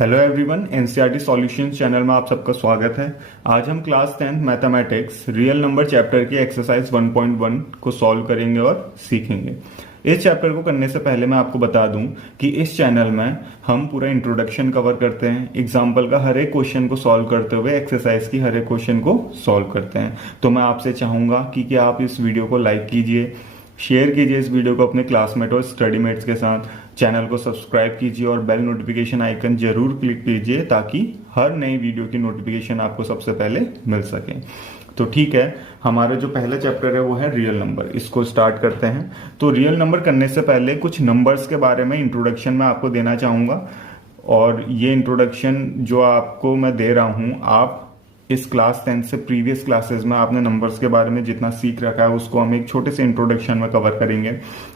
Hello everyone, NCERT solutions channel में आप सबका स्वागत है। आज हम class 10th mathematics real number chapter की एक्सरसाइज 1.1 को सॉल्व करेंगे और सीखेंगे। इस चैप्टर को करने से पहले मैं आपको बता दूं कि इस चैनल में हम पूरा इंट्रोडक्शन कवर करते हैं, एग्जाम्पल का हर एक क्वेश्चन को सॉल्व करते हुए एक्सरसाइज की हर एक क्वेश्चन को सॉल्व करते हैं। तो मैं आपसे चाहूंगा कि आप इस वीडियो को लाइक कीजिए, शेयर कीजिए इस वीडियो को अपने क्लासमेट और स्टडी मेट्स के साथ, चैनल को सब्सक्राइब कीजिए और बेल नोटिफिकेशन आइकन जरूर क्लिक कीजिए ताकि हर नई वीडियो की नोटिफिकेशन आपको सबसे पहले मिल सके। तो ठीक है, हमारा जो पहला चैप्टर है वो है रियल नंबर। इसको स्टार्ट करते हैं। तो रियल नंबर करने से पहले कुछ नंबर्स के बारे में इंट्रोडक्शन में आपको देना चाहूंगा, और ये इंट्रोडक्शन जो आपको मैं दे रहा हूं, आप इस क्लास 10 से प्रीवियस क्लासेस में आपने नंबर्स के बारे में जितना सीख रखा है उसको हम एक छोटे से इंट्रोडक्शन में कवर करेंगे।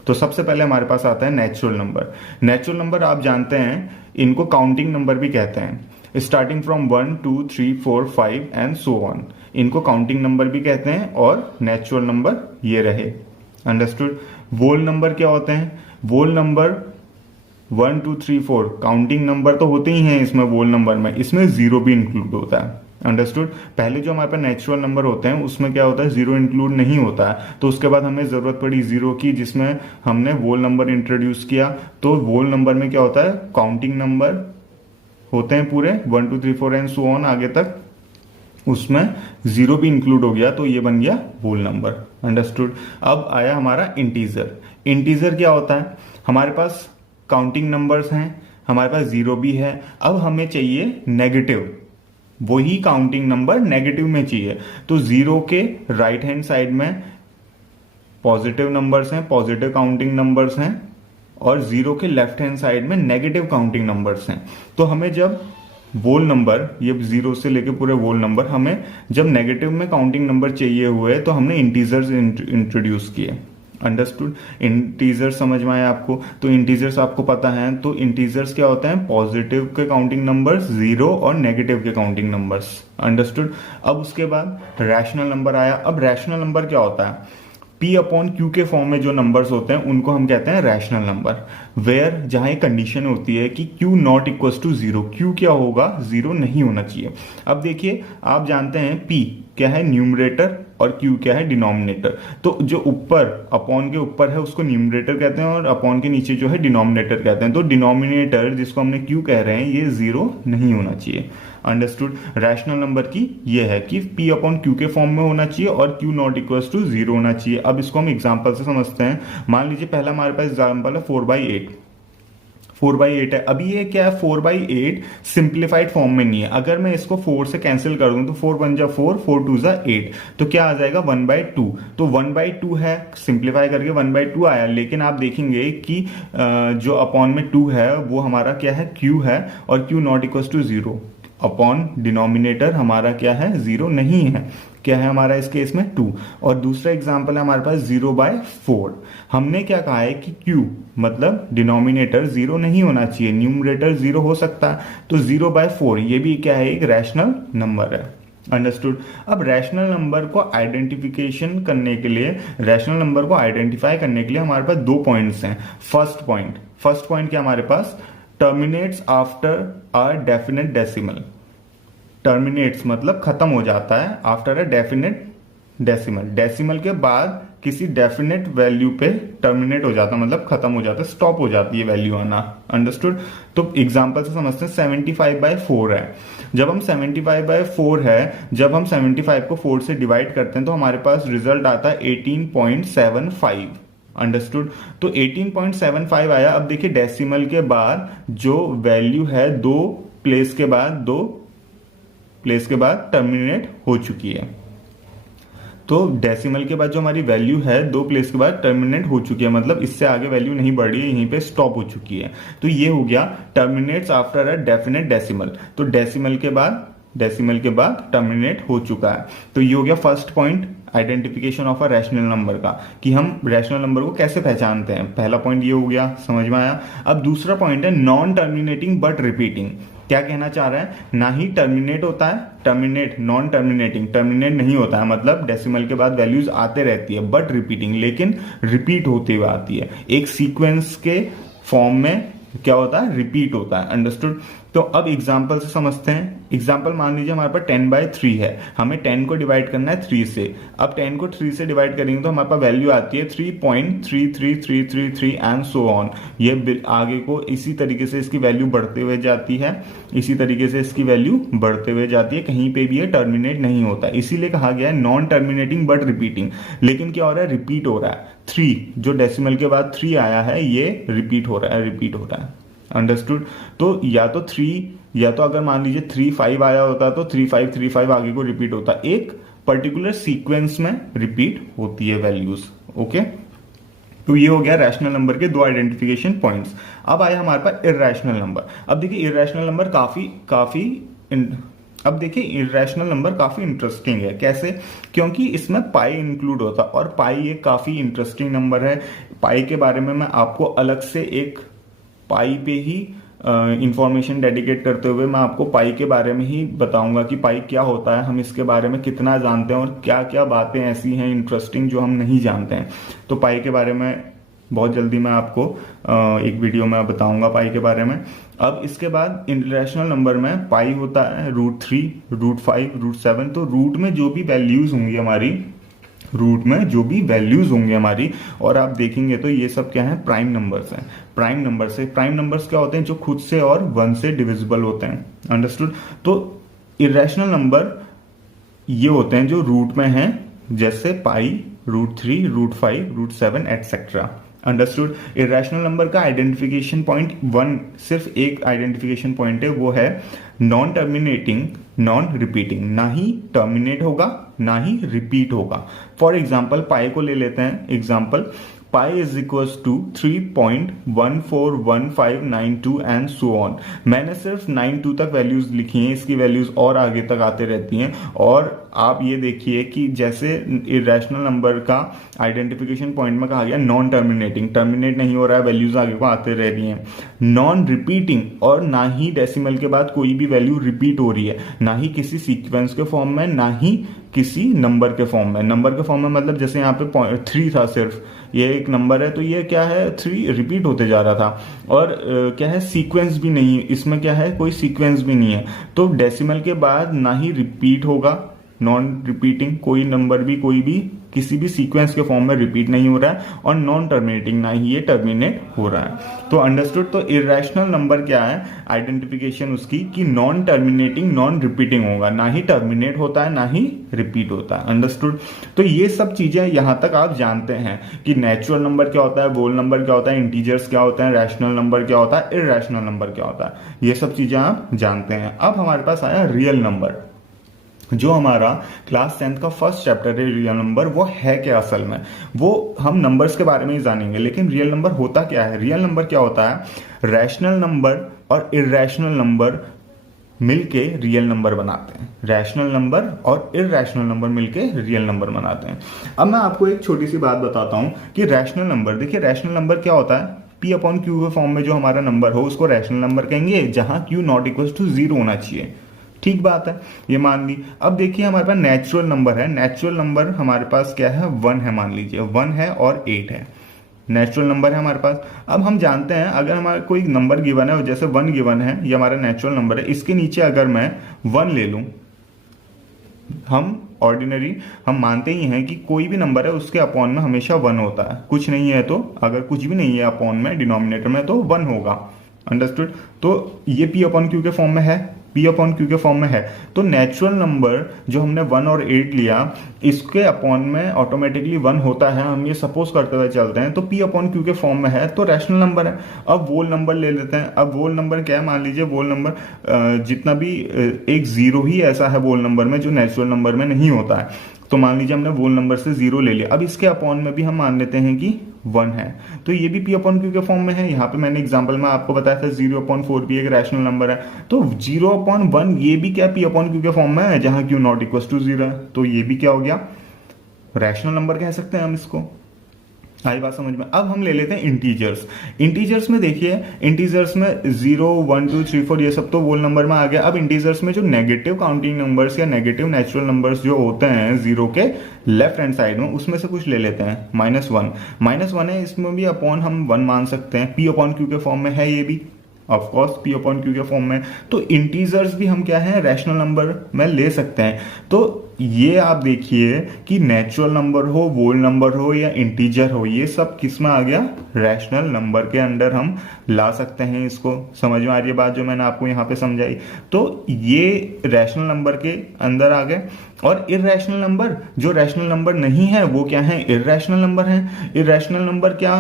तो सबसे पहले हमारे पास आता है नेचुरल नंबर। नेचुरल नंबर आप जानते हैं, इनको काउंटिंग नंबर भी कहते हैं। Starting from 1 2 3 4 5 and so on, इनको काउंटिंग नंबर भी कहते हैं और नेचुरल नंबर ये रहे। अंडरस्टूड। वोल नंबर क्या होते हैं? वोल नंबर 1 2 3 4 काउंटिंग नंबर तो होते ही हैं इसमें, वोल नंबर में इसमें जीरो भी इंक्लूड होता है। अंडरस्टूड। पहले जो हमारे पास नेचुरल नंबर होते हैं उसमें क्या होता है, जीरो इंक्लूड नहीं होता है। तो उसके बाद हमें जरूरत पड़ी जीरो की, जिसमें हमने वोल नंबर इंट्रोड्यूस किया। तो वोल नंबर में क्या होता है, काउंटिंग नंबर होते हैं पूरे 1 2 3 4 एंड सो ऑन आगे तक, उसमें जीरो भी इंक्लूड हो गया तो ये बन गया वोल नंबर। अंडरस्टूड। अब आया हमारा इंटीजर। इंटीजर क्या होता है, हमारे पास काउंटिंग नंबर्स हैं, हमारे पास जीरो भी है। अब हमें चाहिए नेगेटिव, वही काउंटिंग नंबर नेगेटिव में चाहिए। तो जीरो के राइट हैंड साइड में पॉजिटिव नंबर्स हैं, पॉजिटिव काउंटिंग नंबर्स हैं, और जीरो के लेफ्ट हैंड साइड में नेगेटिव काउंटिंग नंबर्स हैं। तो हमें जब वोल नंबर, ये जीरो से लेके पूरे वोल नंबर, हमें जब नेगेटिव में काउंटिंग नंबर चाहिए हुए तो हमने इंटीजर्स इंट्रोड्यूस किए। अंडरस्टूड। इंटीजर्स समझ में आया आपको? तो इंटीजर्स आपको पता है। तो इंटीजर्स क्या होते हैं, पॉजिटिव के काउंटिंग नंबर्स, जीरो और नेगेटिव के काउंटिंग नंबर्स। अंडरस्टूड। अब उसके बाद रैशनल नंबर आया। अब रैशनल नंबर क्या होता है, P अपॉन Q के फॉर्म में जो नंबर्स होते हैं उनको हम कहते हैं रैशनल नंबर। वेयर जहां एक कंडीशन होती है कि Q not equal to zero, Q क्या होगा, जीरो नहीं होना चाहिए। अब देखिए, आप जानते हैं P क्या है, न्यूमरेटर, और Q क्या है, डिनोमिनेटर। तो जो ऊपर अपॉन के ऊपर है उसको न्यूमरेटर कहते हैं, और अपॉन के नीचे जो है डिनोमिनेटर कहते हैं। तो डिनोमिनेटर जिसको हमने Q कह रहे हैं, ये जीरो नहीं होना चाहिए। अंडरस्टूड। रैशनल नंबर की ये है कि P अपॉन Q के फॉर्म में होना चाहिए और Q not equal to zero होना चाहिए। अब इसको हम एग्जांपल से समझते हैं। मान लीजिए पहला हमारे पास एग्जांपल है 4/8। 4/8 है। अभी ये क्या है, 4/8 सिंप्लीफाइड फॉर्म में नहीं है। अगर मैं इसको 4 से कैंसिल कर दूं तो 4 1 जा 4, 4 2 जा 8, तो क्या आ जाएगा 1/2। तो 1/2 है, सिंप्लीफाई करके 1/2 आया। लेकिन आप देखेंगे कि जो अपॉन में 2 है वो हमारा क्या है, Q है, और Q not equal to zero. Upon denominator हमारा क्या है, जीरो नहीं है। क्या है हमारा इस केस में 2। और दूसरा एग्जांपल है हमारे पास 0/4। हमने क्या कहा है कि Q मतलब डिनोमिनेटर जीरो नहीं होना चाहिए, न्यूमरेटर जीरो हो सकता है। तो 0/4 ये भी क्या है, एक रैशनल नंबर है। अंडरस्टूड। अब रैशनल नंबर को आइडेंटिफिकेशन करने के लिए, रैशनल नंबर को आइडेंटिफाई करने के लिए हमारे पास दो पॉइंट्स हैं। फर्स्ट पॉइंट क्या हमारे पास, terminates after a definite decimal. Terminates मतलब खत्म हो जाता है, after a definite decimal, decimal के बाद किसी डेफिनेट वैल्यू पे टर्मिनेट हो जाता है, मतलब खत्म हो जाता है, स्टॉप हो जाती है वैल्यू आना। अंडरस्टूड। तो एग्जांपल से समझते हैं, 75/4 है। जब हम 75/4 है, जब हम 75 को 4 से डिवाइड करते हैं तो हमारे पास रिजल्ट आता है 18.75। अंडरस्टूड। तो 18.75 आया। अब देखिए डेसिमल के बाद जो वैल्यू है, दो प्लेस के बाद टर्मिनेट हो चुकी है। तो डेसिमल के बाद जो हमारी वैल्यू है, दो प्लेस के बाद टर्मिनेट हो चुकी है, मतलब इससे आगे वैल्यू नहीं बढ़ी है, यहीं पे स्टॉप हो चुकी है। तो ये हो गया terminates after a definite decimal. तो डेसिमल के बाद टर्मिनेट हो चुका है। तो ये हो गया first point, identification of a rational number का, कि हम रैशनल नंबर को कैसे पहचानते हैं। पहला पॉइंट ये हो गया, समझ में आया। अब दूसरा पॉइंट है नॉन टर्मिनेटिंग बट रिपीटिंग। क्या कहना चाह रहा है, ना ही टर्मिनेट होता है, नॉन टर्मिनेटिंग, टर्मिनेट नहीं होता है, मतलब डेसिमल के बाद वैल्यूज आते रहती है, बट रिपीटिंग, लेकिन रिपीट होते हुए आती है। एक सीक्वेंस के फॉर्म में क्या होता है, रिपीट होता है। अंडरस्टूड। तो अब एग्जाम्पल से समझते हैं। एग्जाम्पल मान लीजिए हमारे पास 10/3 है, हमें 10 को डिवाइड करना है 3 से। अब 10 को 3 से डिवाइड करेंगे तो हमारे पास वैल्यू आती है 3.33333 एंड सो ऑन। ये आगे को इसी तरीके से इसकी वैल्यू बढ़ते हुए जाती है, इसी तरीके से इसकी वैल्यू बढ़ते हुए जाती है, कहीं पे भी ये टर्मिनेट नहीं होता। इसीलिए कहा गया है नॉन टर्मिनेटिंग बट रिपीटिंग। लेकिन क्या हो रहा है, रिपीट हो रहा है। 3 जो डेसिमल के बाद 3 आया है ये रिपीट हो रहा है, रिपीट हो रहा है। अंडरस्टूड। तो या तो 3 या तो अगर मान लीजिए 3-5 आया होता तो 3-5-3-5 आगे को रिपीट होता, एक पर्टिकुलर सीक्वेंस में रिपीट होती है वैल्यूज। ओके, तो ये हो गया रैशनल नंबर के 2 आइडेंटिफिकेशन पॉइंट्स। अब आया हमारे पास इर्रेशनल नंबर। अब देखिए इर्रेशनल नंबर इर्रेशनल नंबर काफी इंटरेस्टिंग है। कैसे? क्योंकि इसमें पाई इंक्लूड होता और पाई एक काफी इंटरेस्टिंग नंबर है। पाई के बारे में मैं आपको अलग से एक पाई पे ही इंफॉर्मेशन डेडिकेट करते हुए मैं आपको पाई के बारे में ही बताऊंगा कि पाई क्या होता है, हम इसके बारे में कितना जानते हैं और क्या क्या बातें ऐसी हैं इंटरेस्टिंग जो हम नहीं जानते हैं। तो पाई के बारे में बहुत जल्दी मैं आपको एक वीडियो में बताऊंगा पाई के बारे में। अब इसके बाद इंटरनेशनल नंबर में पाई होता है √3, √5, √7। तो रूट में जो भी वैल्यूज होंगी हमारी, और आप देखेंगे तो ये सब क्या है, प्राइम नंबर्स हैं। प्राइम नंबर्स क्या होते हैं, जो खुद से और 1 से डिविजिबल होते हैं। अंडरस्टूड। तो इरेशनल नंबर ये होते हैं जो रूट में हैं, जैसे पाई, √3, √5, √7 एटसेट्रा। अंडरस्टूड। इरेशनल नंबर का आइडेंटिफिकेशन पॉइंट 1, सिर्फ एक आइडेंटिफिकेशन पॉइंट है, वो है नॉन टर्मिनेटिंग, नॉन रिपीटिंग। ना ही टर्मिनेट होगा ना ही रिपीट होगा। फॉर एग्जाम्पल पाई को ले लेते हैं example. Pi is equal to 3.141592 and so on. मैंने सिर्फ 92 तक वैल्यूज लिखी हैं, इसकी वैल्यूज और आगे तक आते रहती हैं। और आप ये देखिए कि जैसे इरेशनल नंबर का आइडेंटिफिकेशन पॉइंट में कहा गया नॉन टर्मिनेटिंग, टर्मिनेट नहीं हो रहा है, वैल्यूज आगे को आते रह रही हैं। नॉन रिपीटिंग, और ना ही डेसिमल के बाद कोई भी वैल्यू रिपीट हो रही है, ना ही किसी सीक्वेंस के फॉर्म में, ना ही किसी नंबर के फॉर्म में। नंबर के फॉर्म में मतलब जैसे यहाँ पे 3 था, सिर्फ ये एक नंबर है तो ये क्या है, 3 रिपीट होते जा रहा था। और क्या है, सीक्वेंस भी नहीं, इसमें क्या है, कोई सीक्वेंस भी नहीं है। तो डेसिमल के बाद ना ही रिपीट होगा, नॉन रिपीटिंग, कोई नंबर भी कोई भी किसी भी सीक्वेंस के फॉर्म में रिपीट नहीं हो रहा है, और नॉन टर्मिनेटिंग, ना ही ये टर्मिनेट हो रहा है। तो अंडरस्टूड। तो इरेशनल नंबर क्या है, आइडेंटिफिकेशन उसकी कि नॉन टर्मिनेटिंग, नॉन रिपीटिंग होगा, ना ही टर्मिनेट होता है ना ही रिपीट होता है। अंडरस्टूड। तो ये सब चीजें यहां तक आप जानते हैं कि नेचुरल नंबर क्या होता है, होल नंबर क्या होता है, इंटीजर्स क्या होते हैं, रैशनल नंबर क्या होता है, इरेशनल नंबर क्या होता है, ये सब चीजें आप जानते हैं। अब हमारे पास आया रियल नंबर, जो हमारा क्लास 10th का फर्स्ट चैप्टर है। रियल नंबर वो है क्या असल में, वो हम नंबर्स के बारे में ही जानेंगे, लेकिन रियल नंबर होता क्या है। रियल नंबर क्या होता है, रैशनल नंबर और इरेशनल नंबर मिलके रियल नंबर बनाते हैं। रैशनल नंबर और इरेशनल नंबर मिलके रियल नंबर बनाते हैं। अब मैं आपको एक छोटी सी बात बताता हूं कि रैशनल नंबर, देखिए रैशनल नंबर क्या होता है, P/Q के फॉर्म में जो हमारा नंबर हो उसको रैशनल नंबर कहेंगे, जहां Q ≠ 0 होना चाहिए। ठीक बात है, ये मान ली। अब देखिए हमारे पास नेचुरल नंबर है। नेचुरल नंबर हमारे पास क्या है, 1 है, मान लीजिए 1 है और 8 है, नेचुरल नंबर है हमारे पास। अब हम जानते हैं अगर हमारा कोई नंबर गिवन है, जैसे 1 गिवन है, ये हमारा नेचुरल नंबर है, इसके नीचे अगर मैं 1 ले लूं, हम ऑर्डिनरी हम मानते ही हैं कि कोई भी नंबर है उसके अपॉन में हमेशा 1 होता है। कुछ नहीं है तो, अगर कुछ भी नहीं है अपॉन में डिनोमिनेटर में, तो 1 होगा। अंडरस्टूड। तो ये P/Q के फॉर्म में है, P/Q के फॉर्म में है। तो नेचुरल नंबर जो हमने 1 और 8 लिया, इसके अपॉन में ऑटोमेटिकली 1 होता है, हम ये सपोज करते हुए चलते हैं। तो P/Q के फॉर्म में है तो रैशनल नंबर है। अब वोल नंबर ले लेते हैं। अब वोल नंबर क्या है, मान लीजिए वोल नंबर जितना भी एक 0 ही ऐसा है वोल नंबर में जो नेचुरल नंबर में नहीं होता है। तो मान लीजिए हमने वोल नंबर से 0 ले लिया। अब इसके अपॉन में भी हम मान लेते हैं कि 1 है, तो ये भी P/Q के फॉर्म में है। यहाँ पे मैंने एग्जांपल में आपको बताया था 0/4 भी एक रैशनल नंबर है। तो 0/1 ये भी क्या P/Q के फॉर्म में है, जहां Q ≠ 0 है। तो ये भी क्या हो गया, रैशनल नंबर कह सकते हैं हम इसको। आई बात समझ में। अब हम ले लेते हैं इंटीजर्स। इंटीजर्स में देखिए, इंटीजर्स में 0, 1, 2, 3, 4 ये सब तो वोल नंबर में आ गया। अब इंटीजर्स में जो नेगेटिव काउंटिंग नंबर्स या नेगेटिव नेचुरल नंबर्स जो होते हैं 0 के लेफ्ट हैंड साइड में, उसमें से कुछ ले लेते हैं। -1 है, इसमें भी अपॉन हम 1 मान सकते हैं, P/Q के फॉर्म में है ये भी। Of course P upon Q के फॉर्म में। तो इंटीजर्स भी हम क्या है रैशनल नंबर में ले सकते हैं। तो ये आप देखिए कि नेचुरल नंबर हो, वोल नंबर हो या इंटीजर हो, ये सब किस में आ गया, रैशनल नंबर के अंडर हम ला सकते हैं। इसको समझ में आ रही है बात जो मैंने आपको यहाँ पे समझाई। तो ये रैशनल नंबर के अंदर आ गए। और इररैशनल नंबर, जो रैशनल नंबर नहीं है वो क्या है, इररैशनल नंबर है। इररैशनल नंबर क्या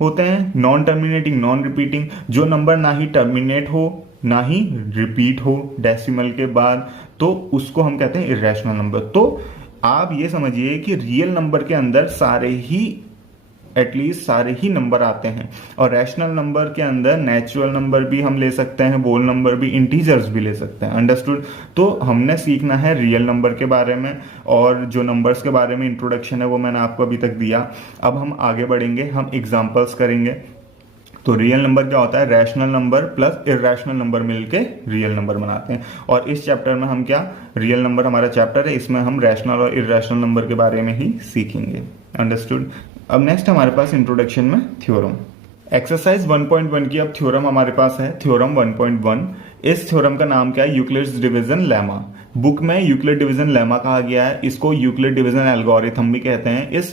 होते हैं, नॉन टर्मिनेटिंग, नॉन रिपीटिंग, जो नंबर ना ही टर्मिनेट हो ना ही रिपीट हो डेसिमल के बाद, तो उसको हम कहते हैं इररेशनल नंबर। तो आप ये समझिए कि रियल नंबर के अंदर सारे ही, एटलीस्ट सारे ही नंबर आते हैं। और रैशनल नंबर के अंदर नेचुरल नंबर भी हम ले सकते हैं, होल नंबर भी, इंटीजर्स भी ले सकते हैं। अंडरस्टूड। तो हमने सीखना है रियल नंबर के बारे में, और जो नंबर्स के बारे में इंट्रोडक्शन है वो मैंने आपको अभी तक दिया। अब हम आगे बढ़ेंगे, हम एग्जांपल्स करेंगे। तो रियल नंबर क्या होता है, rational number plus irrational number मिलके रियल नंबर बनाते हैं। और इस चैप्टर में हम क्या, रियल नंबर हमारा चैप्टर है, इसमें हम रैशनल और इररेशनल नंबर के बारे में ही सीखेंगे। अंडरस्टूड। अब नेक्स्ट हमारे पास इंट्रोडक्शन में थ्योरम। एक्सरसाइज 1.1 की अब थ्योरम हमारे पास है, थ्योरम 1.1। इस थ्योरम का नाम क्या है, यूक्लिड्स डिवीजन लेमा। बुक में यूक्लिड डिवीजन लेमा कहा गया है, इसको यूक्लिड डिवीजन एल्गोरिथम भी कहते हैं। इस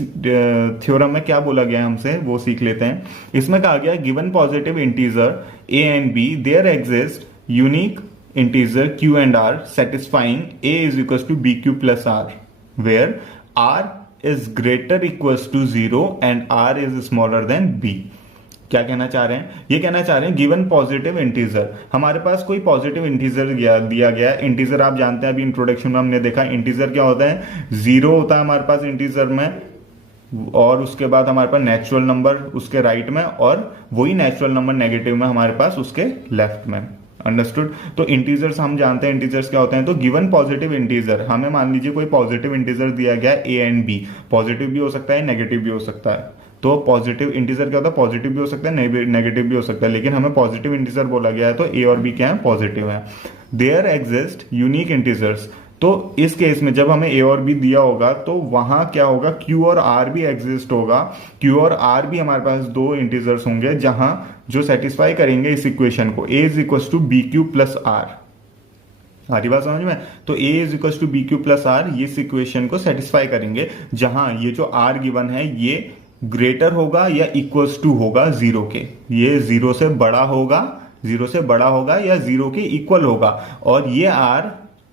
थ्योरम में क्या बोला गया है हमसे वो सीख लेते हैं। इसमें कहा गया given positive integer a and b, there exist unique integer q and r satisfying a is equals to bq plus r, where r is greater equals to 0 and r is smaller than b। क्या कहना चाह रहे हैं, ये कहना चाह रहे हैं गिवन पॉजिटिव इंटीजर, हमारे पास कोई पॉजिटिव इंटीजर दिया गया है। इंटीजर आप जानते हैं, अभी इंट्रोडक्शन में हमने देखा इंटीजर क्या होता है, 0 होता है हमारे पास इंटीजर में, और उसके बाद हमारे पास नेचुरल नंबर उसके राइट में, और वही नेचुरल नंबर नेगेटिव में हमारे पास उसके लेफ्ट में। अंडरस्टूड। तो इंटीजर्स हम जानते हैं इंटीजर्स क्या होते हैं। तो गिवन पॉजिटिव इंटीजर, हमें मान लीजिए कोई पॉजिटिव इंटीजर दिया गया है a एंड b, पॉजिटिव भी हो सकता है नेगेटिव भी हो सकता है। तो पॉजिटिव इंटीजर क्या होता है, पॉजिटिव भी हो सकता है नेगेटिव भी हो सकता है, लेकिन हमें पॉजिटिव इंटीजर बोला गया है, तो a और b क्या है, पॉजिटिव है। देयर एग्जिस्ट यूनिक इंटीजर्स, तो इस केस में जब हमें a और b दिया होगा तो वहां क्या होगा, q और r भी एग्जिस्ट होगा। q और r भी हमारे पास दो इंटीजर्स होंगे जहां जो सेटिस्फाई करेंगे इस इक्वेशन को, a is equal to B Q plus R. आ रही बात समझ में। तो a is equal to B Q plus R, ये इस इक्वेशन को सेटिस्फाई करेंगे जहां ये जो r गिवन है ये ग्रेटर होगा या इक्वल्स टू होगा 0 के, ये 0 से बड़ा होगा, 0 से बड़ा होगा या 0 के इक्वल होगा, और ये r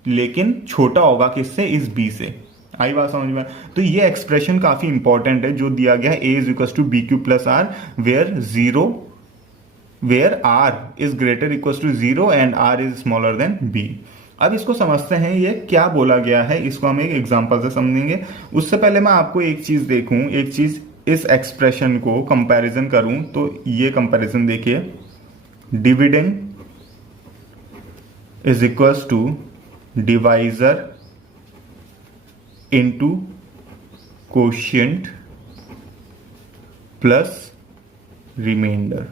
लेकिन छोटा होगा किससे, इस b से। आई बात समझ में। तो ये एक्सप्रेशन काफी इंपॉर्टेंट है जो दिया गया है, a is equal to B Q plus r, where r is greater equal to 0 and r is smaller than b। अब इसको समझते हैं ये क्या बोला गया है, इसको हम एक एग्जांपल से समझेंगे। उससे पहले मैं आपको एक चीज देखूं, एक चीज इस एक्सप्रेशन को कंपैरिजन करूं। तो ये कंपैरिजन देखिए, dividend is equal to divisor into quotient plus remainder.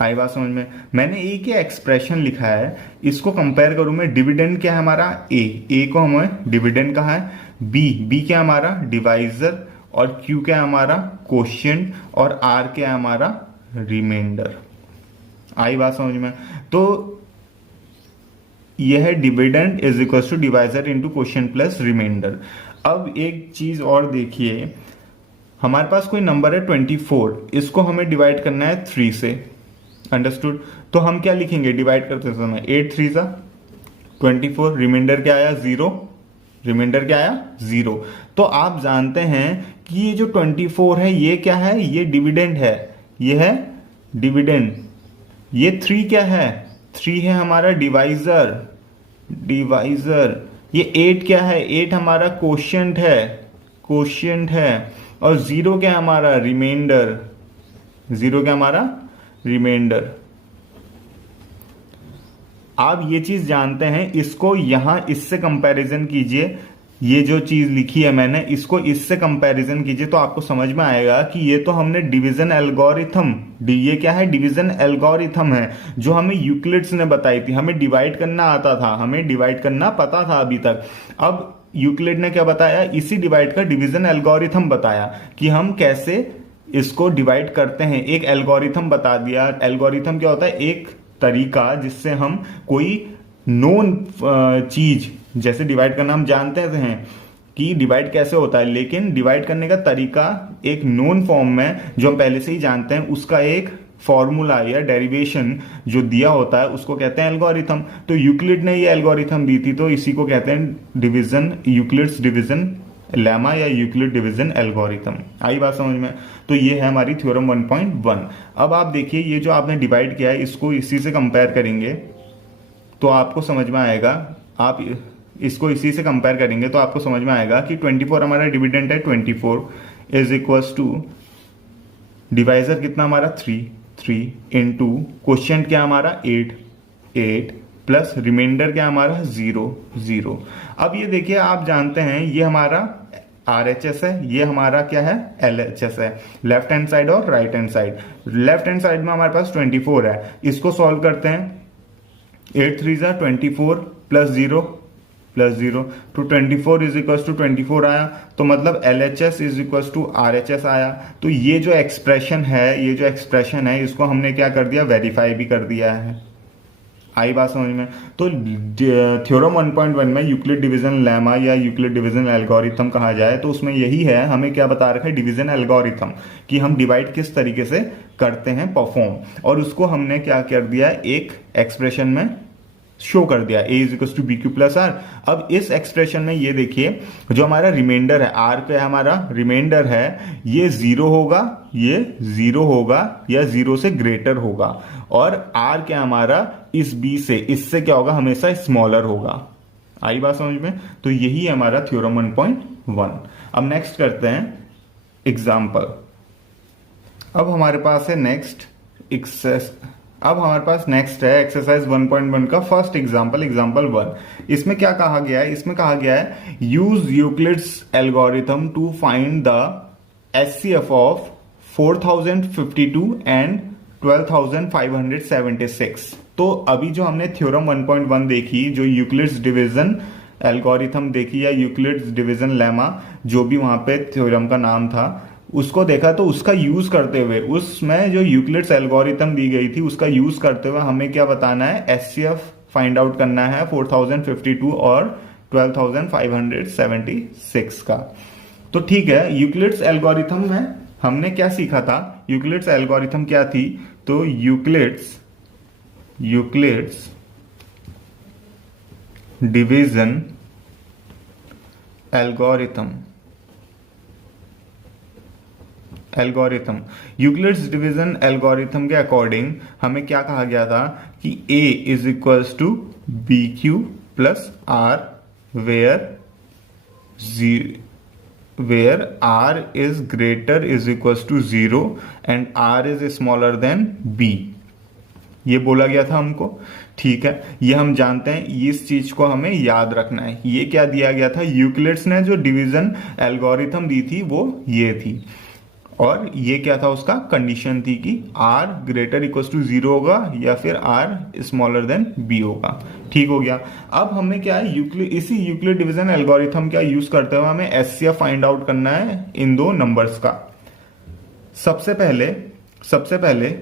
आई बात समझ में। मैंने एक ही एक्सप्रेशन लिखा है, इसको कंपेयर करूं मैं, डिविडेंड क्या है हमारा, ए को हमें डिविडेंड कहा है, बी क्या हमारा डिवाइजर, और क्यू क्या है हमारा कोशिएंट, और आर क्या है हमारा रिमाइंडर। आई बात समझ में। तो यह है dividend is equal to divisor into quotient plus remainder. अब एक चीज और देखिए, हमारे पास कोई नंबर है 24, इसको हमें डिवाइड करना है 3 से। अंडरस्टूड। तो हम क्या लिखेंगे डिवाइड करते समय, 8 3 सा 24, रिमाइंडर क्या आया 0, रिमाइंडर क्या आया 0। तो आप जानते हैं कि ये जो 24 है ये क्या है, ये डिविडेंड है, ये है डिविडेंड। ये 3 क्या है, 3 है हमारा डिवाइजर, ये 8 क्या है, 8 हमारा कोशिएंट है, और 0 क्या है हमारा रिमाइंडर, 0 क्या हमारा रिमाइंडर। आप ये चीज जानते हैं, इसको यहां इससे कंपैरिजन कीजिए, ये जो चीज लिखी है मैंने इसको इससे कंपैरिजन कीजिए तो आपको समझ में आएगा कि ये तो हमने डिवीजन एल्गोरिथम, ये क्या है डिवीजन एल्गोरिथम है जो हमें यूक्लिड्स ने बताई थी। हमें डिवाइड करना आता था, हमें डिवाइड करना पता था अभी तक। अब यूक्लिड ने क्या बताया, इसी डिवाइड का डिवीजन एल्गोरिथम बताया कि हम कैसे इसको डिवाइड करते हैं, एक एल्गोरिथम बता दिया। एल्गोरिथम क्या होता है? एक तरीका जिससे हम कोई नोन चीज, जैसे डिवाइड करना हम जानते हैं कि डिवाइड कैसे होता है, लेकिन डिवाइड करने का तरीका एक नोन फॉर्म में जो हम पहले से ही जानते हैं उसका एक फॉर्मूला या डेरिवेशन जो दिया होता है उसको कहते हैं एल्गोरिथम। तो यूक्लिड ने ये एल्गोरिथम दी थी, तो इसी को कहते हैं डिवीजन, यूक्लिड्स डिवीजन लेमा या यूक्लिड डिवीजन एल्गोरिथम। आई बात समझ में? तो ये है हमारी थ्योरम 1.1। अब आप देखिए ये जो आपने डिवाइड किया है इसको इसी से कंपेयर करेंगे तो आपको समझ में आएगा। आप इसको इसी से कंपेयर करेंगे तो आपको समझ में आएगा कि 24 हमारा डिविडेंड है, 24 इज इक्वल्स टू डिवाइजर कितना हमारा 3 इंटू क्वेश्चन क्या हमारा 8 प्लस रिमाइंडर क्या हमारा 0। अब ये देखिए आप जानते हैं ये हमारा RHS है, ये हमारा क्या है LHS है, लेफ्ट हैंड साइड और right hand side. Left hand side में हमारे पास 24 है, इसको सॉल्व करते हैं। 8 3 24 प्लस 0 तो 24 इज इक्वल टू 24 आया, तो मतलब LHS is equal to RHS आया। तो ये जो एक्सप्रेशन है इसको हमने क्या कर दिया, वेरीफाई भी कर दिया है। आई बात समझ में? तो थ्योरम 1.1 में यूक्लिड डिवीजन लेमा या यूक्लिड डिवीजन एल्गोरिथम कहा जाए तो उसमें यही है, हमें क्या बता रखा है, डिवीजन एल्गोरिथम, कि हम डिवाइड किस तरीके से करते हैं परफॉर्म, और उसको हमने क्या कर दिया एक एक्सप्रेशन में शो कर दिया, a is equal to B Q plus r. अब इस एक्सप्रेशन में ये देखिए जो हमारा रिमाइंडर है, r पे हमारा रिमाइंडर है, ये 0 होगा, ये 0 होगा या 0 से ग्रेटर होगा, और r क्या हमारा इस b से, इससे क्या होगा, हमेशा स्मॉलर होगा। आई बात समझ में? तो यही है हमारा थ्योरम 1.1। अब नेक्स्ट करते हैं एग्जाम्पल। अब हमारे पास है नेक्स्ट है एक्सरसाइज 1.1 का फर्स्ट एग्जांपल 1। इसमें क्या कहा गया है? इसमें कहा गया है use Euclid's algorithm to find the HCF of 4052 and 12576। तो अभी जो हमने थ्योरम 1.1 देखी, जो यूक्लिड्स डिवीजन एल्गोरिथम देखी या यूक्लिड्स डिवीजन लेमा, जो भी वहां पे थ्योरम का नाम था, उसको देखा, तो उसका यूज करते हुए, उसमें जो यूक्लिड्स एल्गोरिथम दी गई थी उसका यूज करते हुए हमें क्या बताना है, HCF फाइंड आउट करना है 4052 और 12576 का। तो ठीक है, यूक्लिड्स एल्गोरिथम में हमने क्या सीखा था, यूक्लिड्स एल्गोरिथम क्या थी, तो Euclid's division Euclid's division algorithm के अकॉर्डिंग हमें क्या कहा गया था कि a is equals to B Q plus r where r is greater is equals to 0 and r is smaller than b, ये बोला गया था हमको। ठीक है, ये हम जानते हैं, इस चीज को हमें याद रखना है। ये क्या दिया गया था, यूक्लिड्स ने जो डिवीजन एल्गोरिथम दी थी वो ये थी, और ये क्या था, उसका कंडीशन थी कि r ग्रेटर इक्वल टू 0 होगा या फिर r स्मॉलर देन b होगा। ठीक हो गया। अब हमें क्या है, इसी यूक्लिड डिवीजन एल्गोरिथम का यूज करते हुए हमें HCF फाइंड आउट करना है इन दो नंबर्स का। सबसे पहले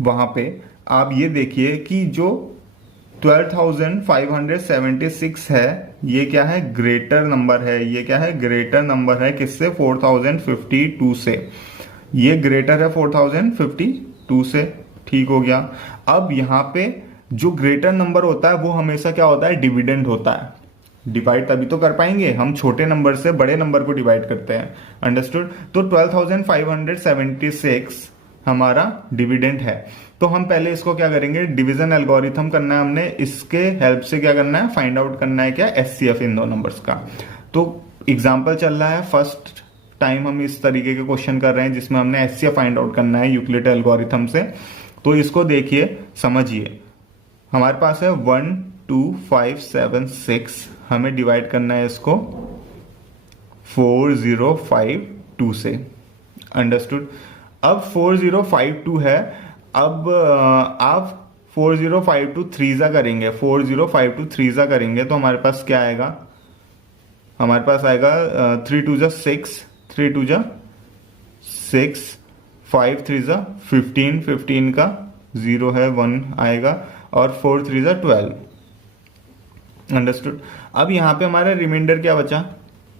वहां पे आप ये देखिए कि जो 12576 है ये क्या है, ग्रेटर नंबर है। ये क्या है, ग्रेटर नंबर है किससे, 4052 से। ये ग्रेटर है 4052 से। ठीक हो गया। अब यहाँ पे जो ग्रेटर नंबर होता है वो हमेशा क्या होता है, डिविडेंड होता है। डिवाइड तभी तो कर पाएंगे हम, छोटे नंबर से बड़े नंबर को डिवाइड करते हैं। अंडरस्टूड। तो 12576 हमारा डिविडेंड है। तो हम पहले इसको क्या करेंगे, डिवीजन एल्गोरिथम करना है हमने, इसके हेल्प से क्या करना है, फाइंड आउट करना है क्या, HCF इन दो नंबर्स का। तो एग्जांपल चल रहा है, फर्स्ट टाइम हम इस तरीके के क्वेश्चन कर रहे हैं जिसमें हमने HCF फाइंड आउट करना है यूक्लिड एल्गोरिथम से। तो इसको देखिए, समझिए, हमारे पास है 12576, हमें डिवाइड करना है इसको 4052 से। अंडरस्टूड। अब 4052 है, अब आप 4052 3 करेंगे, 4052 3 करेंगे तो हमारे पास क्या आएगा, हमारे पास आएगा 3 2 जा 6, 3 2 जा 6, 5 3 ज़ा 15, 15 का 0 है 1 आएगा, और 4 3 ज़ा 12। अंडरस्टूड। अब यहाँ पे हमारा रिमाइंडर क्या बचा,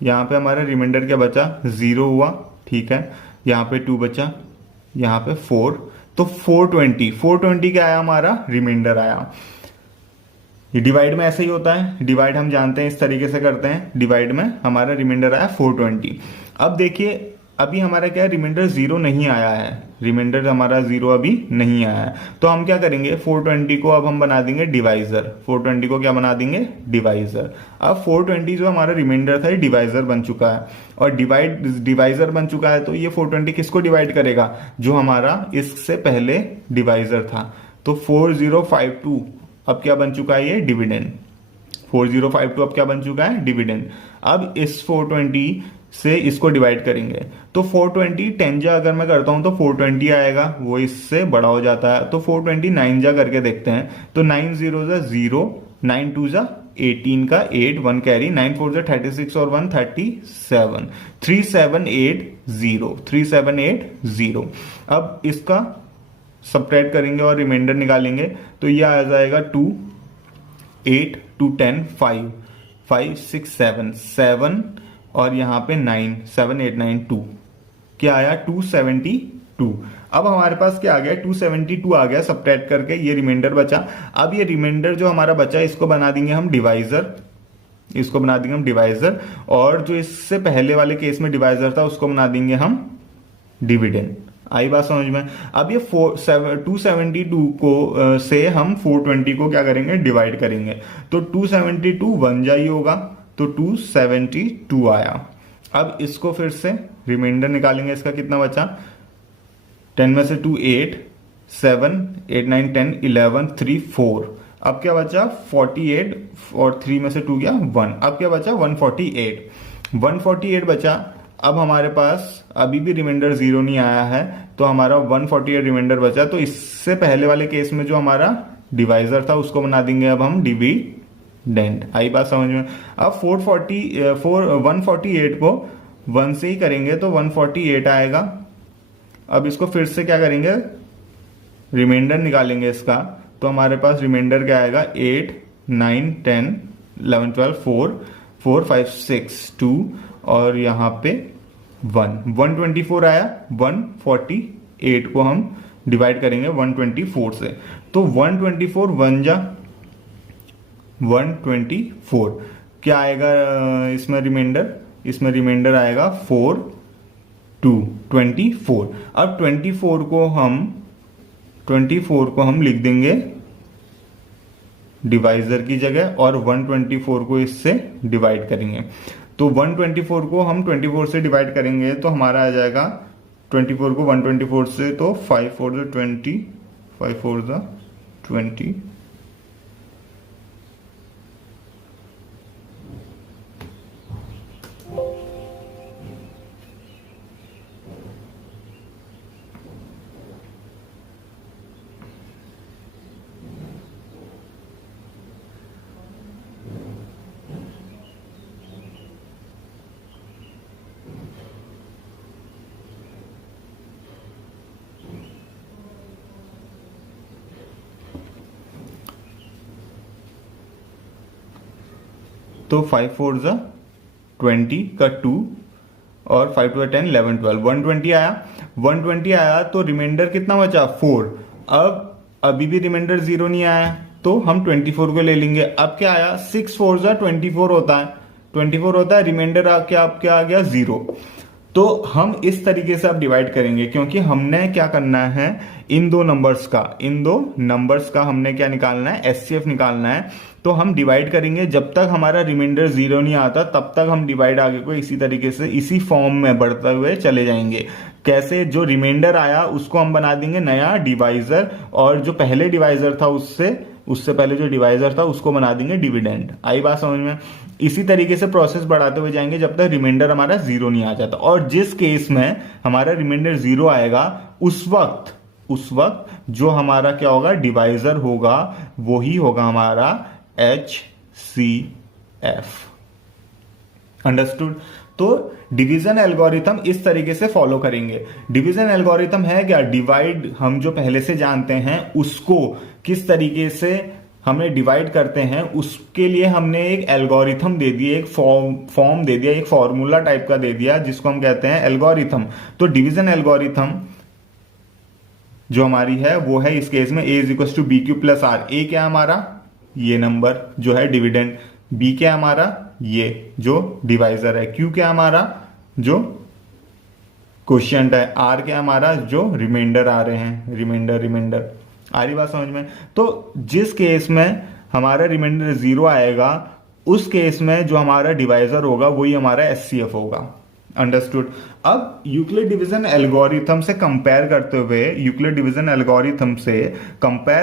यहाँ पे हमारा रिमाइंडर क्या बचा, 0 हुआ, ठीक है, यहाँ पे 2 बचा, यहाँ पे 4, तो 420 क्या आया हमारा, रिमाइंडर आया। ये डिवाइड में ऐसे ही होता है, डिवाइड हम जानते हैं इस तरीके से करते हैं, डिवाइड में हमारा रिमाइंडर आया 420। अब देखिए अभी हमारा क्या रिमाइंडर 0 नहीं आया है, रिमाइंडर हमारा 0 अभी नहीं आया है, तो हम क्या करेंगे, 420 को अब हम बना देंगे डिवाइजर, 420 को क्या बना देंगे, डिवाइजर। अब 420 जो हमारा रिमाइंडर था ये डिवाइजर बन चुका है, और डिवाइजर बन चुका है, तो ये 420 किसको डिवाइड करेगा, जो हमारा इससे पहले डिवाइजर था। तो 4052 अब क्या बन चुका है, ये डिविडेंड। 4052 अब क्या बन चुका है, डिविडेंड। अब इस 420 से इसको डिवाइड करेंगे, तो 420 10 जा अगर मैं करता हूं तो 420 आएगा, वो इससे बड़ा हो जाता है, तो 420 9 जा करके देखते हैं, तो 9 0 जा 0, 9 2 जा 18 का 8, 1 कैरी, 9 4 जा 36 और 1 37, 3780। अब इसका सब्ट्रैक्ट करेंगे और रिमाइंडर निकालेंगे, तो ये आ जाएगा 2, 8 2 10 5, 5 6 7 7, और यहाँ पे 9 7 8 9 2, क्या आया 272। अब हमारे पास क्या आ गया, 272 आ गया सब्ट्रैक्ट करके, ये रिमाइंडर बचा। अब ये रिमाइंडर जो हमारा बचा इसको बना देंगे हम डिवाइजर, इसको बना देंगे हम डिवाइजर, और जो इससे पहले वाले केस में डिवाइजर था उसको बना देंगे हम डिविडेंड। आई बात समझ में। अब ये 272 को से हम 420 को क्या करेंगे, डिवाइड करेंगे, तो 272 1 जा ही होगा, तो 272 आया। अब इसको फिर से रिमाइंडर निकालेंगे, इसका कितना बचा, 10 में से 2 8, 7 8 9 10 11 3 4, अब क्या बचा 48, और 3 में से 2 गया 1, अब क्या बचा 148 बचा। अब हमारे पास अभी भी रिमाइंडर 0 नहीं आया है, तो हमारा 148 रिमाइंडर बचा, तो इससे पहले वाले केस में जो हमारा डिवाइजर था उसको बना देंगे अब हम डिविडेंड। आई बात समझ में। अब 148 को 1 से ही करेंगे तो 148 आएगा। अब इसको फिर से क्या करेंगे, रिमाइंडर निकालेंगे इसका, तो हमारे पास रिमाइंडर क्या आएगा, 8 9 10 11 12 4 5 6 2, और यहाँ पे 124 आया। 148 को हम डिवाइड करेंगे 124 से, तो 124 1 जा 124, क्या आएगा इसमें रिमाइंडर आएगा 4 2 24। अब 24 को हम लिख देंगे डिवाइजर की जगह, और 124 को इससे डिवाइड करेंगे, तो 124 को हम 24 से डिवाइड करेंगे तो हमारा आ जाएगा 24 को 124 से, तो 5 4 20, 5 4 20, तो 5 4 20 का 2, और 5 2 10 11 12, 120 आया, तो रिमाइंडर कितना बचा 4। अब अभी भी रिमाइंडर 0 नहीं आया, तो हम 24 को ले लेंगे। अब क्या आया, 6 4 24 होता है, 24 होता है, रिमाइंडर क्या आ गया 0। तो हम इस तरीके से अब डिवाइड करेंगे, क्योंकि हमने क्या करना है, इन दो नंबर्स का हमने क्या निकालना है, एचसीएफ निकालना है। तो हम डिवाइड करेंगे, जब तक हमारा रिमाइंडर 0 नहीं आता तब तक हम डिवाइड आगे को इसी तरीके से इसी फॉर्म में बढ़ते हुए चले जाएंगे। कैसे, जो रिमाइंडर आया उसको हम बना देंगे नया डिवाइजर, और जो पहले डिवाइजर था उससे पहले जो डिवाइजर था उसको बना देंगे डिविडेंड। आई बात समझ में। इसी तरीके से प्रोसेस बढ़ाते हुए जाएंगे जब तक रिमाइंडर हमारा 0 नहीं आ जाता, और जिस केस में हमारा रिमाइंडर 0 आएगा उस वक्त जो हमारा क्या होगा, डिवाइजर होगा, वही होगा हमारा HCF। अंडरस्टूड। तो डिवीजन एल्गोरिथम इस तरीके से फॉलो करेंगे। डिवीजन एल्गोरिथम है क्या, डिवाइड हम जो पहले से जानते हैं उसको किस तरीके से हमें डिवाइड करते हैं, उसके लिए हमने एक एल्गोरिथम दे दिया, एक फॉर्म दे दिया, एक फॉर्मूला टाइप का दे दिया जिसको हम कहते हैं एल्गोरिथम। तो डिवीजन एल्गोरिथम जो हमारी है वो है इस केस में a is equal to B Q plus R. A क्या है हमारा, ये नंबर जो है डिविडेंड, बी क्या है हमारा, ये जो डिवाइजर है, क्यू क्या है हमारा जो क्वोशिएंट है, आर क्या है हमारा जो रिमाइंडर आ रहे हैं, रिमाइंडर। आ रही बात समझ में। तो जिस केस में हमारा रिमाइंडर 0 आएगा उस केस में जो हमारा डिवाइजर होगा वही हमारा एचसीएफ होगा। अंडरस्टूड। अब यूक्लिड डिवीजन एल्गोरिथम से कंपेयर